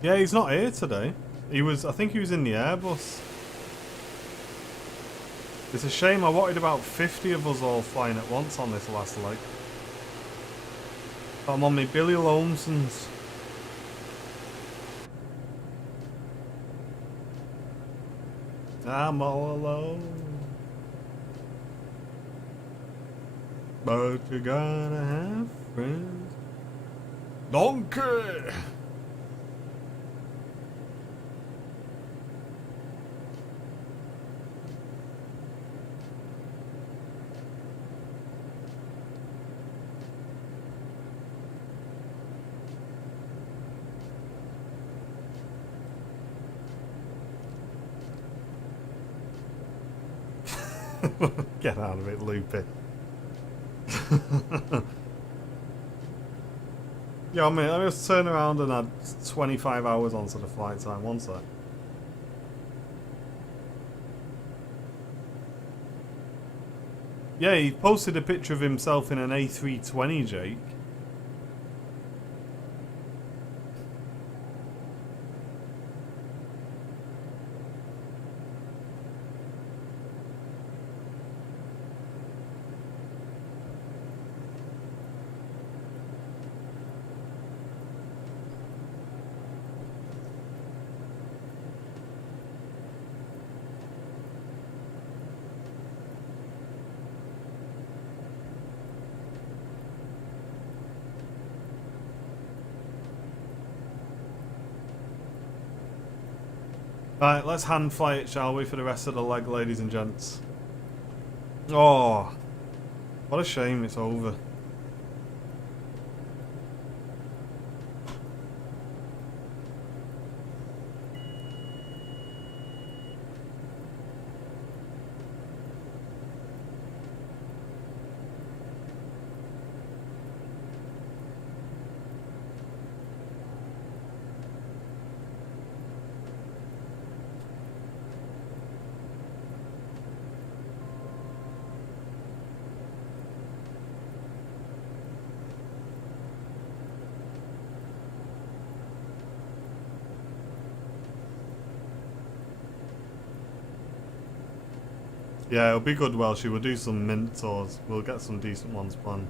Yeah, he's not here today. I think he was in the Airbus. It's a shame, I wanted about 50 of us all flying at once on this last leg. I'm on my Billy Lonesons. I'm all alone. But you gotta have friends. Donkey! Get out of it, Loopy. Yeah, I mean, I just turn around and add 25 hours onto the flight time. One sec. Yeah, he posted a picture of himself in an A320, Jake. Right, let's hand fly it, shall we, for the rest of the leg, ladies and gents. Oh, what a shame it's over. Yeah, it'll be good, Welsh. We'll do some mint tours. We'll get some decent ones planned.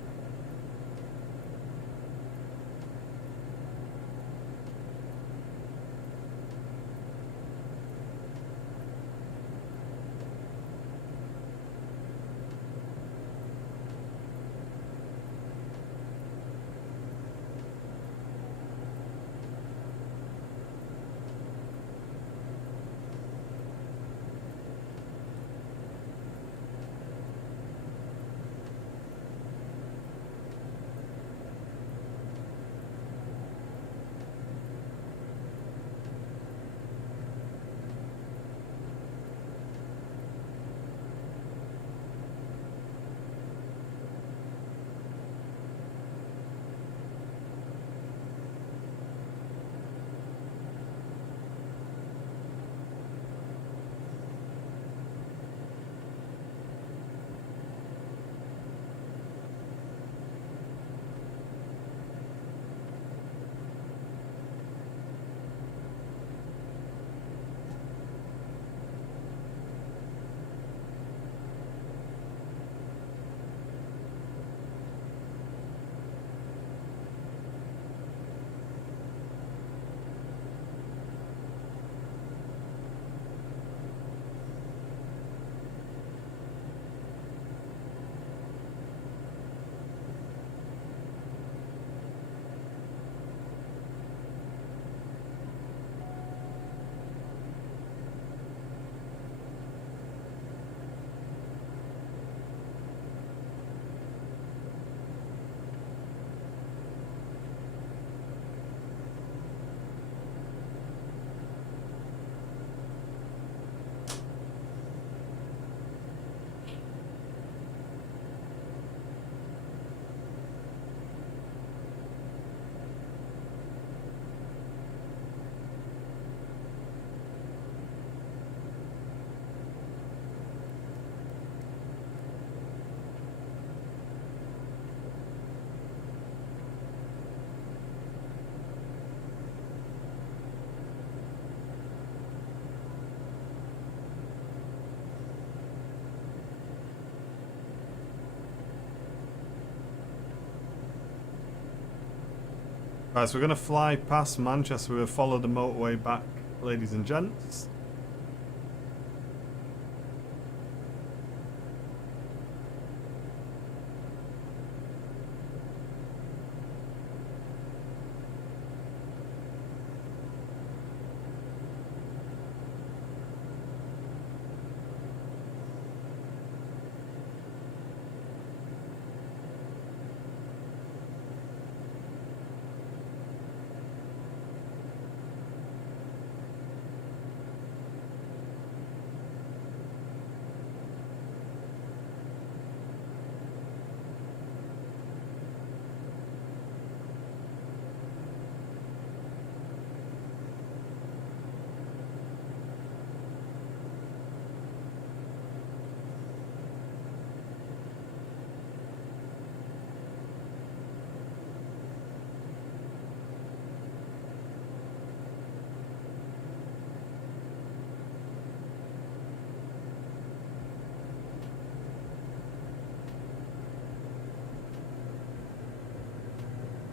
Right, so we're going to fly past Manchester. We'll follow the motorway back, ladies and gents.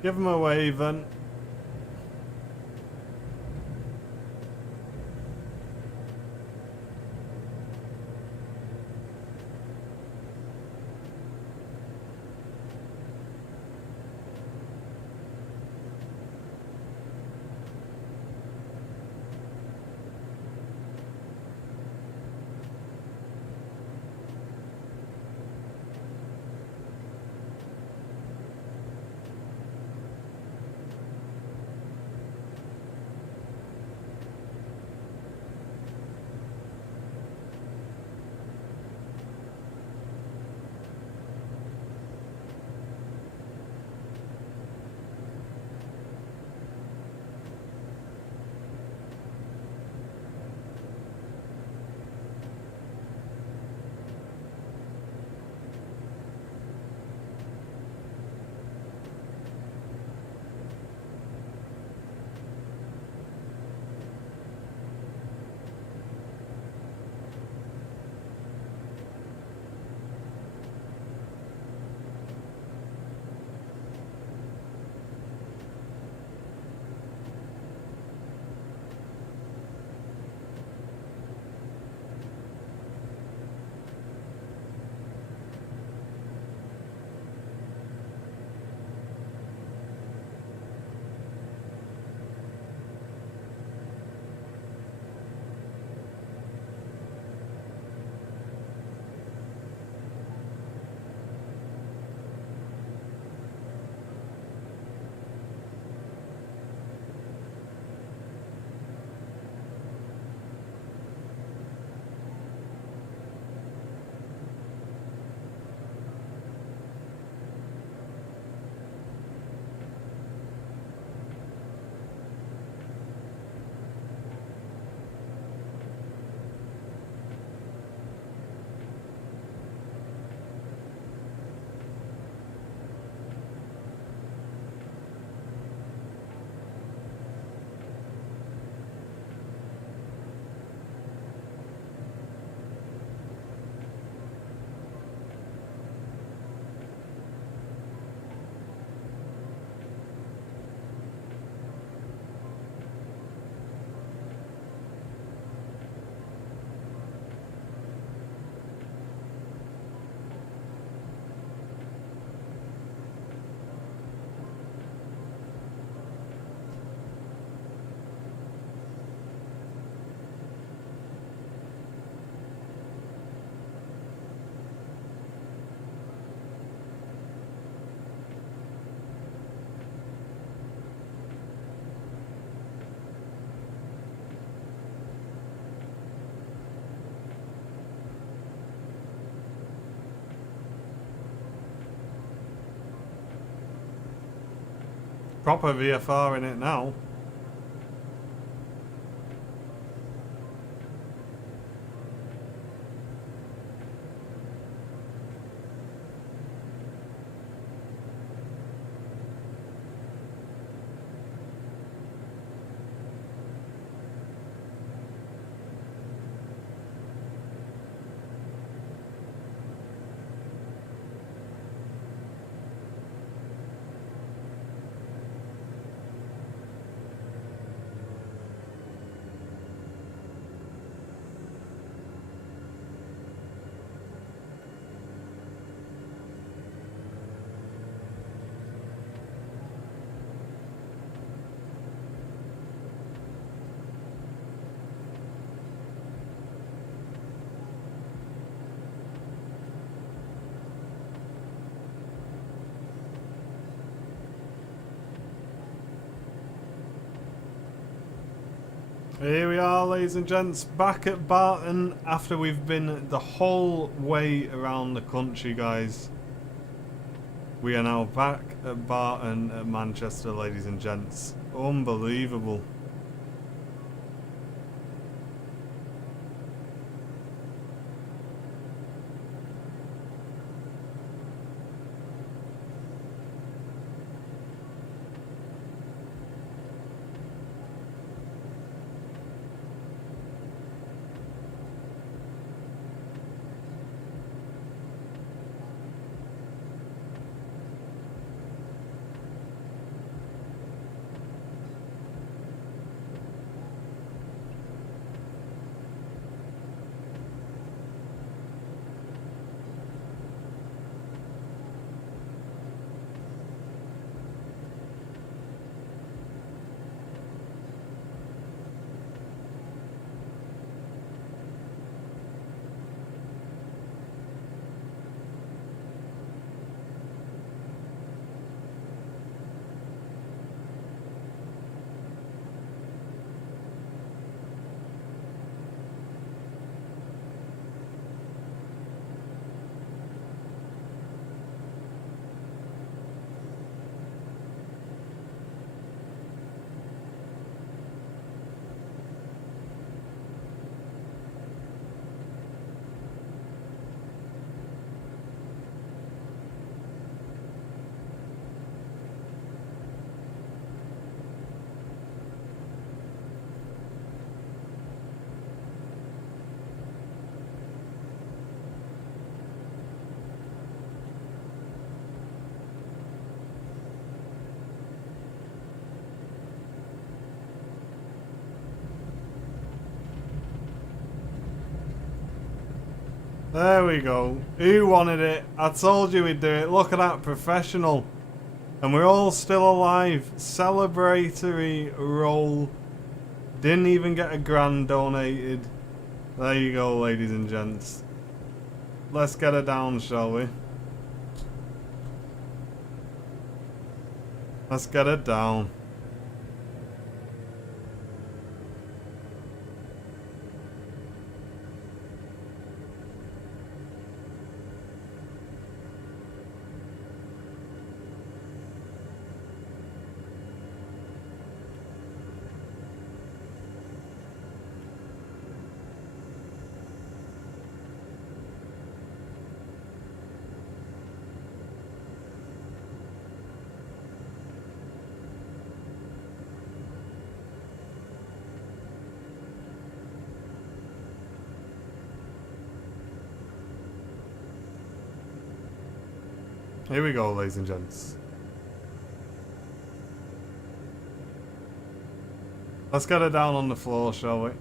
Give him a wave then. Proper VFR in it now. Here we are, ladies and gents, back at Barton after we've been the whole way around the country, guys. We are now back at Barton at Manchester, ladies and gents. Unbelievable. There we go. Who wanted it? I told you we'd do it. Look at that, professional. And we're all still alive. Celebratory roll. Didn't even get a grand donated. There you go, ladies and gents. Let's get her down, shall we? Let's get her down. Here we go, ladies and gents. Let's get her down on the floor, shall we?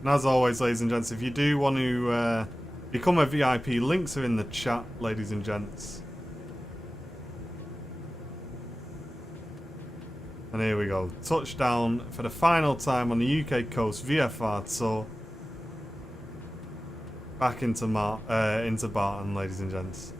And as always, ladies and gents, if you do want to become a VIP, links are in the chat, ladies and gents. And here we go. Touchdown for the final time on the UK coast, VFR tour. Back into Barton, ladies and gents.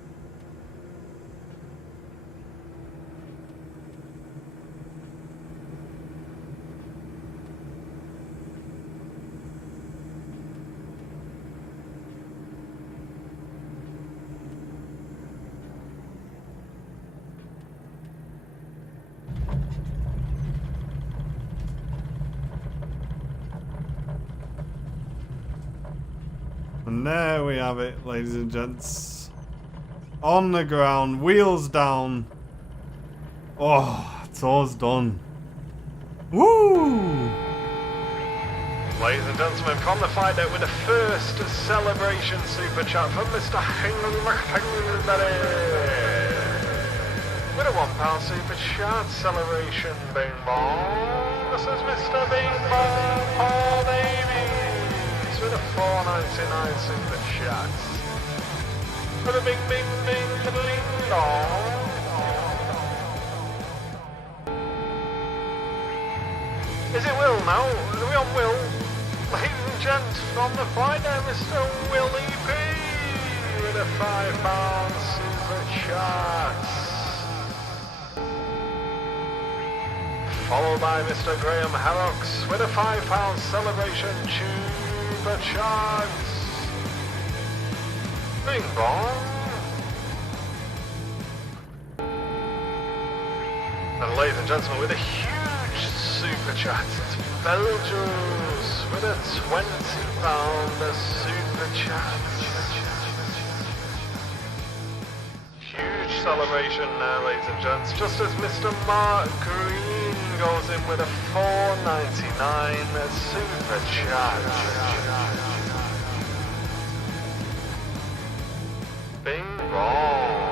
And there we have it, ladies and gents. On the ground, wheels down. Oh, tour's done. Woo! Ladies and gentlemen, from the fight deck with the first celebration super chat from Mr. Henry. With a £1 super chat celebration, bing bong. This is Mr. Bing Bong Paul Davies with a £4.99 super chat. With a bing bing bing bing dong. Is it Will now? Are we on Will? Ladies and gents, from the fight there, Mr. Willie P with a £5 super chat. Followed by Mr. Graham Harrocks with a £5 celebration super chat. Bing bong. And ladies and gentlemen, with a huge super chat, it's Belgius with a £20 super chat. Huge celebration now, ladies and gents, just as Mr. Mark Green goes in with a £4.99 super chat. Bing bong.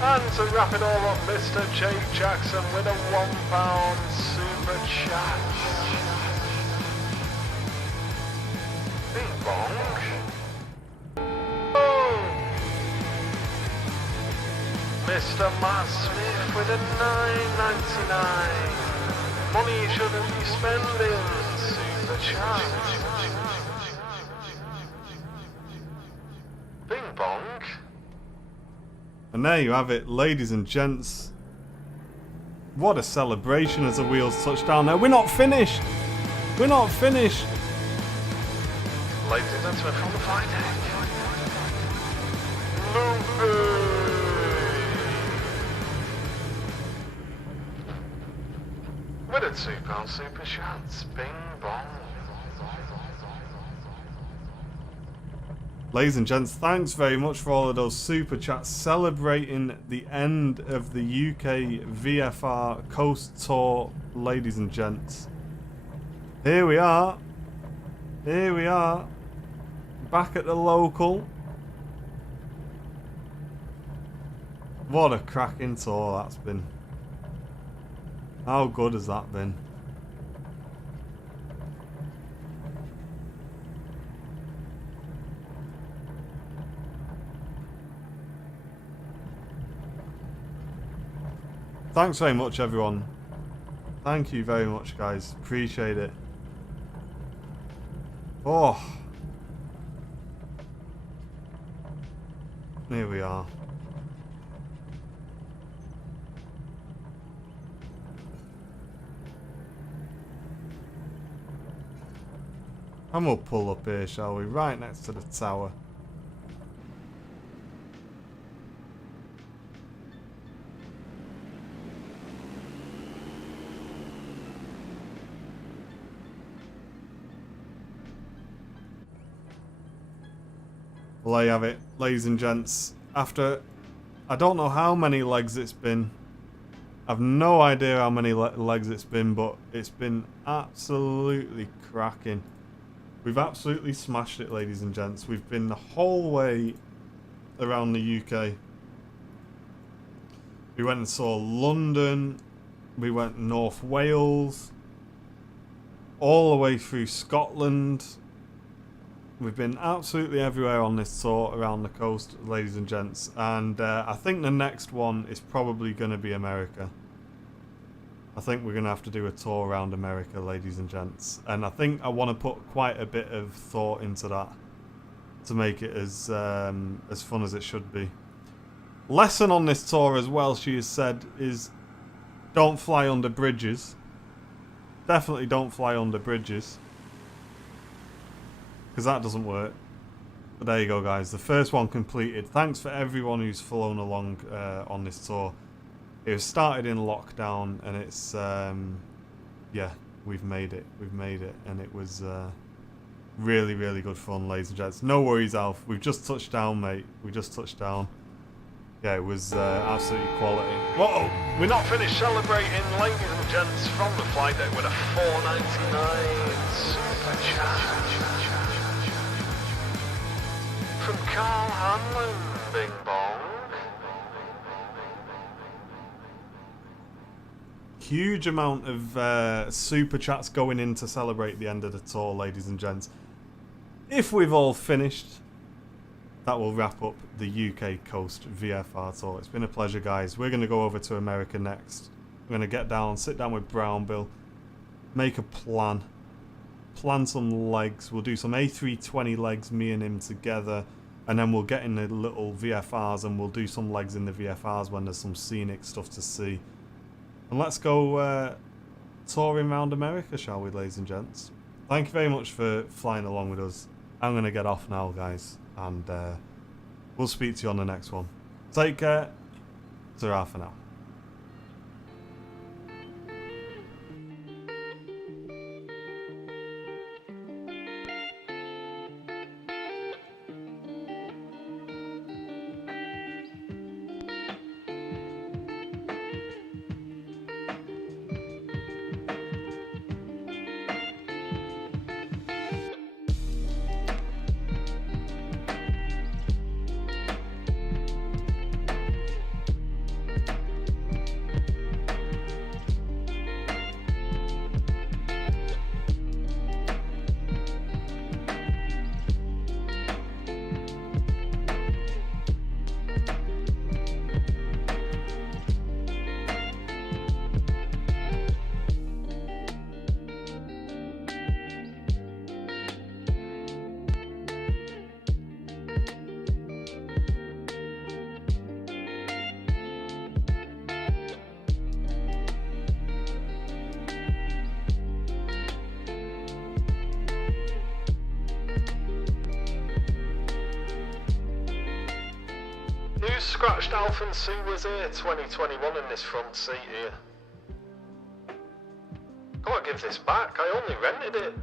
And to wrap it all up, Mr. Jake Jackson with a £1 super chat. Bing bong. Oh. Mr. Matt Smith with a £9.99. Money you shouldn't be spending. Super chat. Bing bong. And there you have it, ladies and gents. What a celebration as the wheels touch down there. We're not finished. We're not finished. Ladies and gentlemen, from the fight deck, Loopy with a £2 super chat. Bing bong. Ladies and gents, thanks very much for all of those super chats celebrating the end of the UK VFR Coast Tour, ladies and gents. Here we are. Here we are. Back at the local. What a cracking tour that's been. How good has that been? Thanks very much, everyone. Thank you very much, guys. Appreciate it. Oh. Here we are. And we'll pull up here, shall we? Right next to the tower. Well, there you have it, ladies and gents. After, I don't know how many legs it's been. I've no idea how many legs it's been, but it's been absolutely cracking. We've absolutely smashed it, ladies and gents. We've been the whole way around the UK. We went and saw London. We went North Wales. All the way through Scotland. We've been absolutely everywhere on this tour around the coast, ladies and gents. And I think the next one is probably going to be America. I think we're going to have to do a tour around America, ladies and gents. And I think I want to put quite a bit of thought into that to make it as fun as it should be. Lesson on this tour as well, she has said, is don't fly under bridges. Definitely don't fly under bridges. Because that doesn't work. But there you go, guys. The first one completed. Thanks for everyone who's flown along on this tour. It was started in lockdown, and it's yeah, we've made it. We've made it, and it was really, really good fun, ladies and gents. No worries, Alf. We've just touched down, mate. We just touched down. Yeah, it was absolutely quality. Whoa! We're not finished celebrating, ladies and gents, from the flight deck with a $4.99 super chat from Carl Hanlon. Bing bong. Huge amount of super chats going in to celebrate the end of the tour, ladies and gents. If we've all finished, that will wrap up the UK Coast VFR tour. It's been a pleasure, guys. We're going to go over to America next. We're going to get down, sit down with Brown Bill, make a plan some legs. We'll do some A320 legs, me and him together, and then we'll get in the little VFRs and we'll do some legs in the VFRs when there's some scenic stuff to see. And let's go touring around America, shall we, ladies and gents? Thank you very much for flying along with us. I'm going to get off now, guys, and we'll speak to you on the next one. Take care. Ta-ra for now. Who's scratched Alpha C was here 2021 in this front seat here? Gotta give this back, I only rented it.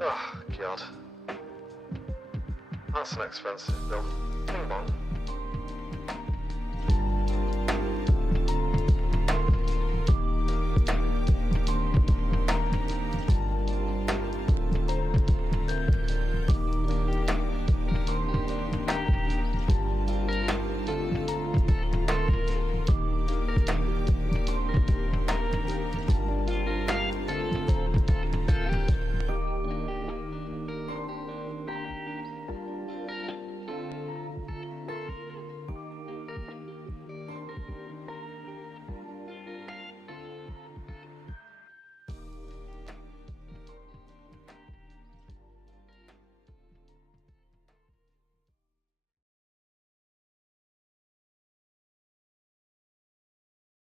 Oh god. That's an expensive bill. Bing bong.